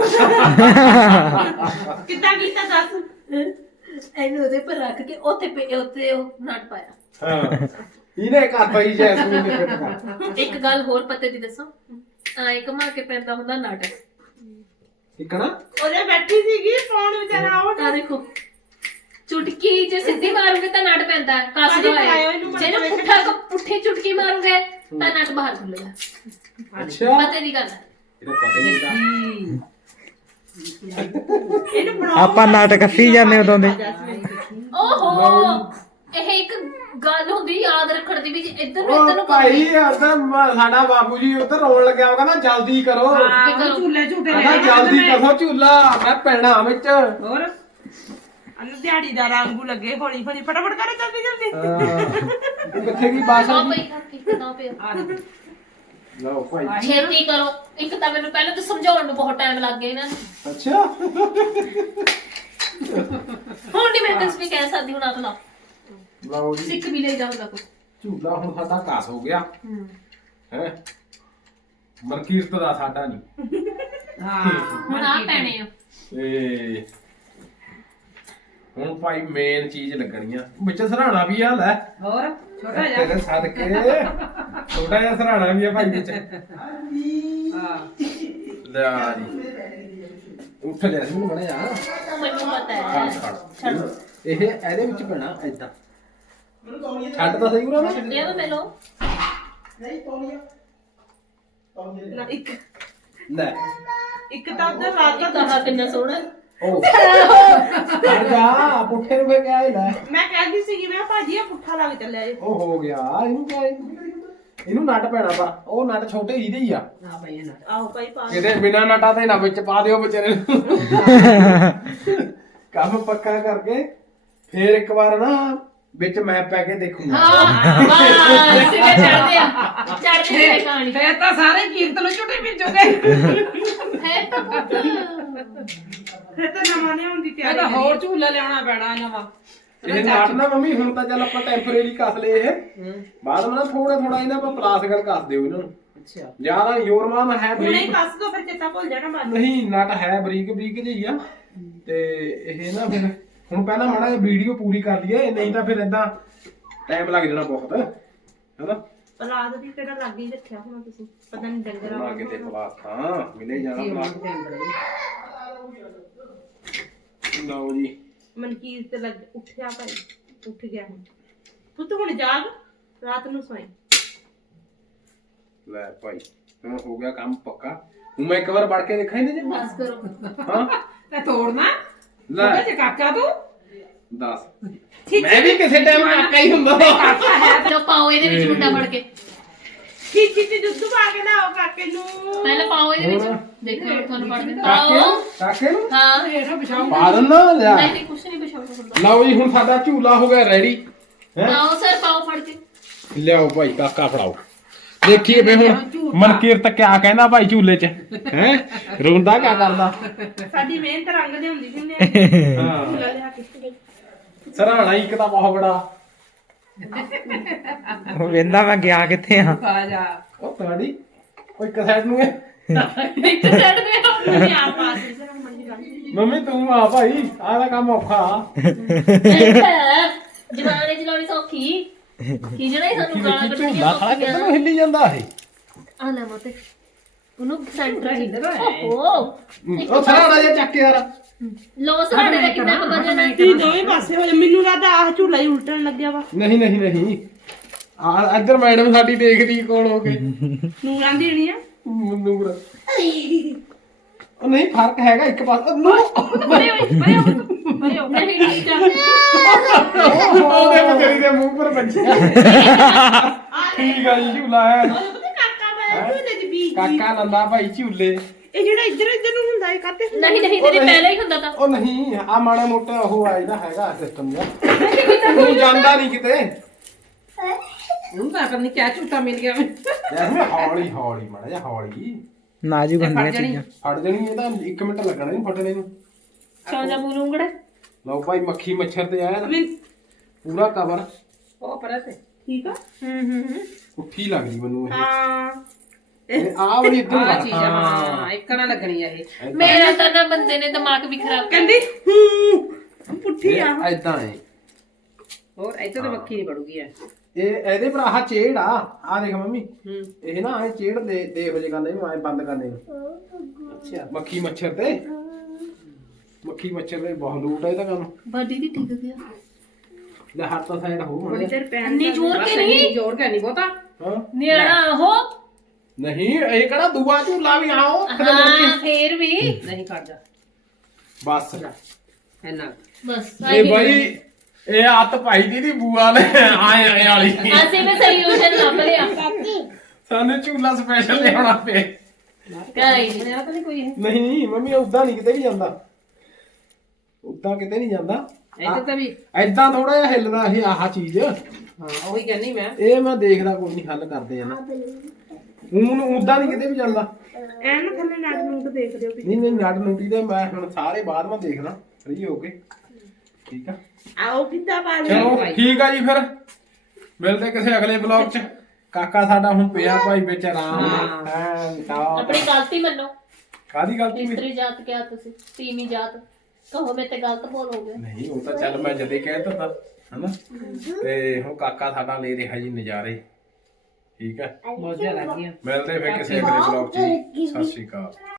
Speaker 2: ਕਿੱਦਾਂ ਕੀਤਾ ਦੱਸ
Speaker 1: ਇਹਨੂੰ ਉਹਦੇ ਪਰ ਰੱਖ ਕੇ ਉੱਥੇ ਉਹ ਨਟ ਪਾਇਆ
Speaker 4: ਹਾਂ ਇਹਨੇ ਕਰਤਾ ਹੀ ਜੈਸਮੀਨ ਨੇ ਫਿੱਟ ਕਰ
Speaker 1: ਇੱਕ ਗੱਲ ਹੋਰ ਪਤੇ ਦੀ ਦੱਸਾਂ ਆਏ ਘੁਮਾ ਕੇ ਪੈਂਦਾ ਹੁੰਦਾ ਨਟ
Speaker 4: ਇੱਕ ਨਾ
Speaker 2: ਉਹਦੇ ਬੈਠੀ ਸੀਗੀ ਫੋਨ ਵਿਚਾਰਾ
Speaker 1: ਆ ਦੇਖੋ ਚੁਟਕੀ ਜੇ ਸਿੱਧੀ ਮਾਰੋਗੇ ਤਾਂ ਨਟ ਪੈਂਦਾ ਹੈ ਕੱਸ
Speaker 2: ਭਾਜੀ
Speaker 1: ਦੋ
Speaker 2: ਪਾਇਓ ਇਹਨੂੰ
Speaker 1: ਜੇ ਨਾ ਪੁੱਠੀ ਚੁਟਕੀ ਮਾਰੋਗੇ ਤਾਂ ਨਟ ਬਾਹਰ ਖੁੱਲੇਗਾ
Speaker 4: ਅੱਛਾ
Speaker 1: ਪਤੇ ਦੀ ਗੱਲ ਹੈ
Speaker 4: ਇਹਦਾ ਪਤਾ ਹੀ ਨਹੀਂ
Speaker 2: ਇਹਨੂੰ ਬਣਾਓ
Speaker 5: ਆਪਾਂ ਨਾਟਕ ਕੱਸੀ ਜਾਂਦੇ ਉਦੋਂ ਦੇ
Speaker 1: ਓਹੋ ਇਹ ਇੱਕ ਗੱਲ ਹੁੰਦੀ ਯਾਦ ਰੱਖਣ ਦੀ ਵੀ ਜੇ ਇੱਧਰ ਨੂੰ ਇੱਧਰ
Speaker 4: ਉਹ
Speaker 1: ਨੂੰ
Speaker 4: ਭਾਈ ਉਧਰ ਸਾਡਾ ਬਾਬੂ ਜੀ ਉਧਰ ਰੋਣ ਲੱਗਿਆ ਉਹ ਕਹਿੰਦਾ ਜਲਦੀ ਕਰੋ
Speaker 1: ਕਰੋ।
Speaker 2: ਝੂਲੇ ਝੂਟੇ
Speaker 4: ਕਹਿੰਦਾ ਜਲਦੀ ਕਰੋ ਝੂਲਾ ਮੈਂ ਪੈਣਾ ਵਿੱਚ
Speaker 2: ਹੋਰ ਅੰਨ ਦਿਹਾੜੀ ਦਾ ਰੰਗੂ ਲੱਗੇ ਹੌਲੀ ਹੌਲੀ ਫਟਾਫਟ ਕਰੇ ਜਲਦੀ ਜਲਦੀ
Speaker 4: ਤੂੰ ਕਿੱਥੇ ਗਈ ਬਾਸ਼ਾ
Speaker 1: ਆ ਪਈ ਕਿੱਦਾਂ ਪਿਆ
Speaker 4: ਲਓ ਭਾਈ
Speaker 1: ਛੇਤੀ ਕਰੋ ਇੱਕ ਤਾਂ ਮੈਨੂੰ ਪਹਿਲਾਂ ਤਾਂ ਸਮਝਾਉਣ ਨੂੰ ਬਹੁਤ ਟਾਈਮ ਲੱਗ ਗਿਆ ਇਹਨਾਂ ਨੂੰ
Speaker 4: ਅੱਛਾ
Speaker 1: ਹੁਣ ਨਹੀਂ ਮੈਂ ਕੁਝ ਵੀ ਕਹਿ ਸਕਦੀ ਹੁਣ ਅਗਲਾ
Speaker 4: ਲਓ ਜੀ
Speaker 1: ਸਿੱਖ ਵੀ ਲੈ ਜਾਊਗਾ ਕੁਝ
Speaker 4: ਝੂਲਾ ਹੁਣ ਸਾਡਾ ਕਾਸ ਹੋ ਗਿਆ ਹੈ ਮਰਕੀਰਤ ਦਾ ਸਾਡਾ ਨਹੀਂ
Speaker 1: ਹੁਣ ਆ ਪੈਣੇ ਆ
Speaker 4: ਤੇ ਹੁਣ ਭਾਈ ਮੇਨ ਚੀਜ਼ ਲੱਗਣੀਆਂ ਵਿੱਚ ਸਰਾਣਾ ਵੀ ਆ ਲੈ
Speaker 3: ਹੋਰ ਛੋਟਾ ਜਿਹਾ
Speaker 4: ਤੇਰੇ ਸਦਕੇ ਛੋਟਾ ਜਿਹਾ ਸਰਾਣਾ ਵੀ ਆ ਭਾਈ ਵਿੱਚ
Speaker 3: ਹਾਂ
Speaker 4: ਲੈ ਆ ਜੀ ਉੱਠ ਲਿਆ ਸੀ ਮੈਨੂੰ ਬੜਾ ਯਾਰ
Speaker 1: ਮੈਨੂੰ ਪਤਾ ਹੈ
Speaker 4: ਛੱਡ ਇਹ ਇਹਦੇ ਵਿੱਚ ਪੈਣਾ ਏਦਾਂ ਛੱਡ ਤਾਂ ਸਹੀ ਬਰਾ
Speaker 1: ਛੱਡਿਆ ਵਾ ਮੈਨੂੰ
Speaker 2: ਨਾ ਇੱਕ
Speaker 4: ਲੈ
Speaker 2: ਇੱਕ ਤਾਂ ਉਧਰ ਰਾਤ ਦਾ
Speaker 1: ਕਹਾ ਕਿੰਨਾ ਸੋਹਣਾ
Speaker 4: ਉਹ ਜਾ ਪੁੱਠੇ ਨੂੰ ਫੇ ਕਿਆ ਲੈ
Speaker 2: ਮੈਂ ਕਹਿੰਦੀ ਸੀਗੀ ਮੈਂ ਭਾਜੀ ਆ ਪੁੱਠਾ ਲੱਗ ਚੱਲਿਆ ਜੀ
Speaker 4: ਉਹ ਹੋ ਗਿਆ ਇਹਨੂੰ ਕਿਆ ਇਹਨੂੰ ਨਟ ਪੈਣਾ ਪਰ ਉਹ ਨਟ ਛੋਟੇ ਜਿਹਦੇ ਹੀ ਆ
Speaker 3: ਹਾਂ ਭਾਈ ਨਾ
Speaker 2: ਆਓ ਭਾਈ ਪਾ
Speaker 4: ਕਿਤੇ ਬਿਨਾ ਨਟਾਂ ਦੇ ਨਾ ਵਿੱਚ ਪਾ ਦਿਓ ਵਿਚਾਰੇ ਨੂੰ ਕੰਮ ਪੱਕਾ ਕਰਕੇ ਫੇਰ ਇੱਕ ਵਾਰ ਨਾ ਵਿੱਚ ਮੈਪ ਪੈ ਕੇ ਦੇਖੂਗਾ
Speaker 1: ਹਾਂ ਬਸ ਸਿਰੇ ਚੜਦੇ ਆ ਚੜਦੇ ਆ ਕਹਾਣੀ
Speaker 3: ਫੇਰ ਤਾਂ ਸਾਰੇ ਕੀਰਤ ਨੂੰ ਝੂਟੇ ਭੇਜੋਗੇ
Speaker 1: ਹੈ ਤਾਂ ਪੁੱਤ
Speaker 2: ਫਿਰ ਤਾਂ ਨਵਾਂ ਨੇ ਹੁੰਦੀ
Speaker 3: ਇਹ
Speaker 2: ਤਿਆਰੀ
Speaker 3: ਤਾਂ ਹੋਰ ਝੂਲਾ ਲਿਆਉਣਾ ਪੈਣਾ ਨਵਾਂ
Speaker 4: ਇਹ ਨਾਟ ਨਾ ਮੰਮੀ ਹੁਣ ਤਾਂ ਚੱਲ ਆਪਾਂ ਟੈਂਪਰੇਰੀ ਕੱਸ ਲਏ ਇਹ ਬਾਅਦ ਵਿੱਚ ਥੋੜਾ ਥੋੜਾ ਇਹਨਾਂ ਆਪਾਂ ਪਲਾਸਟਿਕ ਕੱਸ ਦਿਓ ਇਹਨਾਂ ਨੂੰ
Speaker 3: ਅੱਛਾ
Speaker 4: ਜ਼ਿਆਦਾ ਯੋਰਮਾਨ ਹੈ
Speaker 2: ਹੁਣੇ
Speaker 4: ਬਰੀਕ
Speaker 2: ਕੱਸ ਦੋ ਫਿਰ ਚੇਤਾ ਭੁੱਲ ਜਾਣਾ ਬਾਅਦ
Speaker 4: ਨਹੀਂ ਨਟ ਹੈ ਬਰੀਕ ਬਰੀਕ ਜਿਹੀ ਆ ਤੇ ਇਹ ਨਾ ਫਿਰ ਹੁਣ ਪਹਿਲਾਂ ਮਾੜਾ ਜਿਹਾ ਵੀਡੀਓ ਪੂਰੀ ਕਰ ਲਈਏ ਨਹੀਂ ਤਾਂ ਫਿਰ ਇਦਾਂ ਟਾਈਮ ਲੱਗ ਜਾਣਾ ਬਹੁਤ ਹੈਨਾ
Speaker 2: ਰਾਤ ਦੀ ਕਿਹੜਾ ਲੱਗ ਹੀ ਰੱਖਿਆ ਹੁਣ ਤੁਸੀਂ ਪਤਾ ਨਹੀਂ ਡੰਗਰਾਂ
Speaker 4: ਨਾ ਕਿਤੇ ਪਲਾਸਟਾਂ ਮਿਲੇ ਜਾਣਾ ਪਲਾਸਟ ਲਓ ਜੀ
Speaker 2: ਮਨਕੀਰ ਤੇ ਲੱਗ ਉੱਠਿਆ ਭਾਈ ਉੱਠ ਗਿਆ ਹੁਣ ਪੁੱਤ ਹੁਣ ਜਾਗ ਰਾਤ ਨੂੰ ਸੋਏ
Speaker 4: ਲੈ ਭਾਈ ਹੁਣ ਹੋ ਗਿਆ ਕੰਮ ਪੱਕਾ ਹੁਣ ਮੈਂ ਇੱਕ ਵਾਰ ਵੜ ਕੇ ਦੇਖਾਂ ਇਹਦੇ ਚ
Speaker 1: ਬਸ ਕਰੋ
Speaker 4: ਹਾਂ
Speaker 3: ਤੇ ਤੋੜਨਾ
Speaker 4: ਲੈ
Speaker 3: ਉਹਦੇ ਚ ਕਾਕਾ ਤੂੰ
Speaker 4: ਦੱਸ ਮੈਂ ਵੀ ਕਿਸੇ ਟਾਈਮ ਕਾਕਾ ਹੀ ਹੁੰਦਾ
Speaker 1: ਲੋ ਪਾਓ ਇਹਦੇ ਵਿੱਚ ਮੁੰਡਾ ਫੜ ਕੇ
Speaker 2: ਖੀਚੀ ਤੇ ਦੁੱਧ ਪਾ ਕੇ ਲਾਓ ਕਾਕੇ ਨੂੰ
Speaker 1: ਪਹਿਲਾਂ ਪਾਓ ਇਹਦੇ ਵਿੱਚ ਦੇਖੋ ਤੁਹਾਨੂੰ ਪੜ ਦੇ
Speaker 4: ਕਾਕੇ
Speaker 1: ਪਾਓ
Speaker 4: ਨੂੰ ਕਾਕੇ ਨੂੰ
Speaker 1: ਹਾਂ
Speaker 3: ਇਹਨੂੰ ਬਿਛਾਉਂ
Speaker 4: ਪਾ ਦਿੰਦਾ ਲਿਆ
Speaker 1: ਨਹੀਂ ਨਹੀਂ ਕੁਛ ਨਹੀਂ ਬਿਛਾਉਣਾ ਹੁੰਦਾ
Speaker 4: ਲਓ ਜੀ ਹੁਣ ਸਾਡਾ ਝੂਲਾ ਹੋ ਗਿਆ ਰੈਡੀ ਹੈ
Speaker 1: ਪਾਓ ਸਰ ਪਾਓ ਫੜ ਕੇ
Speaker 4: ਲਿਆਓ ਭਾਈ ਕਾਕਾ ਫੜਾਓ ਦੇਖੀਏ ਵੇ ਹੁਣ ਮਨਕੀਰਤ ਕਿਆ ਕਹਿੰਦਾ ਭਾਈ ਝੂਲੇ 'ਚ ਹੈ ਰੋਂਦਾ ਕਿਆ ਕਰਦਾ
Speaker 2: ਸਾਡੀ ਮਿਹਨਤ ਰੰਗ ਦੇ ਹੁੰਦੀ ਕਿੰਨੇ
Speaker 4: ਹਾਂ
Speaker 2: ਝੂਲਾ ਲਿਆ ਕੇ
Speaker 4: ਸਰਾਣਾ ਇੱਕ ਤਾਂ ਬਹੁਤ ਬੜਾ
Speaker 5: ਉਹ ਵੇਂਦਾ ਮੈਂ ਗਿਆ ਕਿੱਥੇ ਆ
Speaker 3: ਆ ਜਾ
Speaker 4: ਉਹ ਤੁਹਾਡੀ ਉਹ ਇੱਕ ਸਾਈਡ ਨੂੰ ਹੈ
Speaker 1: ਇੱਕ ਸਾਈਡ ਤੇ
Speaker 2: ਤੁਸੀਂ ਆਪ ਪਾਸ ਦੇ ਨਾ ਮੰਡੀ ਗੱਲ
Speaker 4: ਮੰਮੀ ਤੂੰ ਆ ਭਾਈ ਆਹ ਦਾ ਕੰਮ ਔਖਾ
Speaker 1: ਜਵਾਨੇ ਚਲਾਉਣੀ ਸੌਖੀ ਕੀ ਜਿਹੜਾ ਇਹ ਸਾਨੂੰ ਗਾਲਾਂ
Speaker 4: ਦੇਖੀ
Speaker 1: ਕੱਢਣੀਆਂ
Speaker 4: ਝੂਲਾ ਖੜਾ ਕਿੱਧਰ ਨੂੰ ਹਿੱਲੀ ਜਾਂਦਾ ਇਹ
Speaker 1: ਆ ਲੈ ਮੋਤੇ ਉਹਨੂੰ ਸੈਂਟਰ ਓਹੋ
Speaker 4: ਉਹ ਸਰਾਣਾ ਜਿਹਾ ਚੱਕ ਯਾਰ
Speaker 1: ਲੋ ਸਾਡੇ ਦਾ ਕਿੰਨਾ ਕੁ ਵਜਨ ਹੈ
Speaker 2: ਤੁਸੀਂ ਦੋਵੇਂ ਪਾਸੇ ਹੋ ਜਾ ਮੈਨੂੰ ਲੱਗਦਾ ਆਹ ਝੂਲਾ ਹੀ ਉਲਟਣ ਲੱਗਿਆ ਵਾ
Speaker 4: ਨਹੀਂ ਨਹੀਂ ਨਹੀਂ ਆ ਇੱਧਰ ਮੈਡਮ ਸਾਡੀ ਦੇਖਦੀ ਕੋਲ ਹੋ ਕੇ
Speaker 2: ਨੂਰਾਂ ਦੀ ਨਹੀਂ ਆ
Speaker 4: ਨੂਰ ਉਹ ਨਹੀਂ ਫਰਕ ਹੈਗਾ ਇੱਕ ਪਾਸੇ ਨੂੰ
Speaker 2: ਬੜੇ ਹੋਏ
Speaker 1: ਨਹੀਂ ਠੀਕ ਆ
Speaker 4: ਉਹਦੇ ਮਤਰੀ ਦੇ ਮੂੰਹ ਪਰ ਬੱਚਿਆ ਠੀਕ ਆ ਜੀ ਝੂਲਾ ਹੈ
Speaker 2: ਕਾਕਾ ਮੈਂ ਝੂਲੇ ਦੀ ਬੀਜ
Speaker 4: ਕਾਕਾ ਲੰਦਾ ਭਾਈ ਝੂਲੇ
Speaker 2: ਇਹ ਜਿਹੜਾ ਇੱਧਰ ਨੂੰ ਹੁੰਦਾ ਇਹ ਕਾਤੇ
Speaker 1: ਨਹੀਂ ਨਹੀਂ ਤੇਰੇ ਪਹਿਲਾਂ ਹੀ ਹੁੰਦਾ ਤਾਂ
Speaker 4: ਉਹ ਨਹੀਂ ਆ ਮਾੜਾ ਮੋਟਾ ਉਹ ਆ ਇਹਦਾ ਹੈਗਾ ਸਿਸਟਮ ਜਿਹਾ ਤੂੰ ਜਾਂਦਾ ਨਹੀਂ ਕਿਤੇ
Speaker 3: ਉਹਨੂੰ ਤਾਂ ਪਤਾ ਨਹੀਂ ਕਿਆ ਝੂਟਾ ਮਿਲ ਗਿਆ ਮੈਨੂੰ
Speaker 4: ਐਵੇਂ ਹੌਲੀ ਹੌਲੀ ਮਾੜਾ ਜਿਹਾ ਹੌਲੀ
Speaker 5: ਨਾਜ਼ੁਕ ਹੁੰਦੀਆਂ ਚੀਜ਼ਾਂ
Speaker 4: ਫੜ ਦੇਣੀ ਇਹਦਾ 1 ਮਿੰਟ ਲੱਗਣਾ ਨਹੀਂ ਫਟਣੇ ਨੂੰ
Speaker 1: ਚੌਂਜਾ ਬੂਲੂੰਗੜਾ
Speaker 4: ਲਓ ਭਾਈ ਮੱਖੀ ਮੱਛਰ ਤੇ ਆਇਆ ਨਾ
Speaker 2: ਮੈਂ
Speaker 4: ਪੂਰਾ ਕਵਰ
Speaker 3: ਉਹ ਪਰੇ ਤੇ
Speaker 2: ਠੀਕ ਆ
Speaker 4: ਉੱਠੀ ਲੱਗਦੀ ਮੈਨੂੰ ਇਹ
Speaker 2: ਹਾਂ
Speaker 4: ਆ ਵਾਲੀ ਇੱਧਰ
Speaker 3: ਆ
Speaker 4: ਕਰ
Speaker 3: ਚੀਜ਼ ਆ, ਹਾਂ ਇੱਕ ਨਾ ਲੱਗਣੀ ਆ ਇਹ
Speaker 1: ਮੇਰਾ ਤਾਂ ਨਾ ਬੰਦੇ ਨੇ ਦਿਮਾਗ ਵੀ ਖਰਾਬ ਕਰ
Speaker 2: ਕਹਿੰਦੀ ਹੂੰ ਪੁੱਠੀ ਆ
Speaker 4: ਐਦਾਂ ਹੈ
Speaker 3: ਹੋਰ ਇੱਥੇ ਤਾਂ ਮੱਖੀ ਨਹੀਂ ਪੜੂਗੀ ਐ
Speaker 4: ਇਹ ਇਹਦੇ ਪਰ ਆਹ ਚੇੜ ਆ ਦੇਖ ਮੰਮੀ
Speaker 3: ਹੂੰ
Speaker 4: ਇਹ ਨਾ ਇਹ ਚੇੜ ਦੇ ਹੋ ਜੇ ਗੱਲ ਇਹਨੂੰ ਐ ਬੰਦ ਕਰਨੇ ਨੂੰ
Speaker 3: ਅੱਛਾ
Speaker 4: ਮੱਖੀ ਮੱਛਰ ਤੇ ਮੱਖੀ ਮੱਛਰ ਦੇ ਬਹੁਤ ਲੂਟ ਹੈ ਇਹਦਾ ਕੰਮ
Speaker 1: ਬਾਡੀ ਦੀ ਠੀਕ ਗਿਆ
Speaker 4: ਲੈ ਹੱਥ ਤਾਂ ਸਾਈਡ ਹੋ
Speaker 2: ਬੜੀ ਚਿਰ ਪੈਣ
Speaker 1: ਇੰਨੀ ਜ਼ੋਰ ਕੇ ਨਹੀਂ
Speaker 3: ਜੋੜ ਕੇ ਨਹੀਂ ਬਹੁਤਾ
Speaker 4: ਹਾਂ
Speaker 1: ਨਿਆਣਾ ਉਹ
Speaker 4: ਨਹੀਂ ਇਹ ਕਿਹੜਾ ਦੂਆ ਝੂਲਾ ਵੀ ਆਓ
Speaker 1: ਹਾਂ ਫੇਰ ਵੀ
Speaker 3: ਨਹੀਂ ਖੜ ਜਾ
Speaker 4: ਬਸ
Speaker 3: ਇੰਨਾ
Speaker 1: ਬਸ
Speaker 4: ਇਹ ਬਾਈ ਇਹ ਹੱਥ ਪਾਈ ਦੀ ਬੂਆ ਨੇ ਆਏ ਵਾਲੀ
Speaker 1: ਅਸੀਂ ਵੀ ਸੋਲੂਸ਼ਨ ਲੱਭ ਲਿਆ
Speaker 4: ਸਾਨੂੰ ਝੂਲਾ ਸਪੈਸ਼ਲ ਲਿਆਉਣਾ ਪਿਆ
Speaker 1: ਕਾਈ
Speaker 3: ਬਣਿਆ ਤਾਂ ਨਹੀਂ ਕੋਈ ਇਹ
Speaker 4: ਨਹੀਂ ਮੰਮੀ ਉਦਾਂ ਨਹੀਂ ਕਿਤੇ ਵੀ ਜਾਂਦਾ ਉਦਾਂ ਕਿਤੇ ਨਹੀਂ ਜਾਂਦਾ
Speaker 3: ਇੱਥੇ ਤਾਂ ਵੀ
Speaker 4: ਐਦਾਂ ਥੋੜਾ ਜਿਹਾ ਹਿੱਲਦਾ ਇਹ ਆਹ ਚੀਜ਼
Speaker 3: ਹਾਂ ਉਹੀ ਕਹਿੰਦੀ ਮੈਂ
Speaker 4: ਇਹ ਮੈਂ ਦੇਖਦਾ ਕੋਈ ਨਹੀਂ ਹੱਲ ਕਰਦੇ ਆ ਨਾ ਹੁਣ ਉਦਾਂ ਨਹੀਂ ਕਿਤੇ ਵੀ ਜਾਂਦਾ
Speaker 2: ਐਨ ਥੱਲੇ ਨਟ ਨੂਟ ਦੇਖਦੇ ਹੋ
Speaker 4: ਨਹੀਂ ਨਹੀਂ ਨਟ ਨੂਟੀ ਤੇ ਮੈਂ ਹੁਣ ਸਾਰੇ ਬਾਅਦ ਮੈਂ ਦੇਖਦਾ ਫ੍ਰੀ ਹੋ ਕੇ ਠੀਕ ਆ
Speaker 2: ਆਓ ਕਿੱਦਾਂ ਪਾ ਲਿਆ
Speaker 4: ਚਲੋ ਠੀਕ ਆ ਜੀ ਫਿਰ ਮਿਲਦੇ ਕਿਸੇ ਅਗਲੇ ਬਲੌਗ 'ਚ ਕਾਕਾ ਸਾਡਾ ਹੁਣ ਪਿਆ ਭਾਈ ਵਿੱਚ ਆਰਾਮ ਨਾਲ
Speaker 1: ਆਪਣੀ ਗਲਤੀ ਮੰਨੋ
Speaker 4: ਕਾਦੀ ਗਲਤੀ ਮੇਰੀ?
Speaker 1: ਇਸਤਰੀ ਜਾਤ ਕਿਹਾ ਤੁਸੀਂ ਤੀਵੀਂ ਜਾਤ ਕਹੋ ਮੈਂ ਤੇ ਗਲਤ ਬੋਲੋਗੇ
Speaker 4: ਨਹੀਂ ਉਹ ਤਾਂ ਚੱਲ ਮੈਂ ਜਦੇ ਕਹਿ ਦਿੱਤਾ ਹਨਾ ਤੇ ਹੁਣ ਕਾਕਾ ਸਾਡਾ ਲੈ ਰਿਹਾ ਜੀ ਨਜ਼ਾਰੇ ਠੀਕ ਹੈ
Speaker 3: ਮੌਜਾਂ ਲੱਗ ਗਈਆਂ
Speaker 4: ਮਿਲਦੇ ਫਿਰ ਕਿਸੇ ਅਗਲੇ ਬਲੌਗ 'ਚ ਜੀ। ਸਤਿ ਸ਼੍ਰੀ ਅਕਾਲ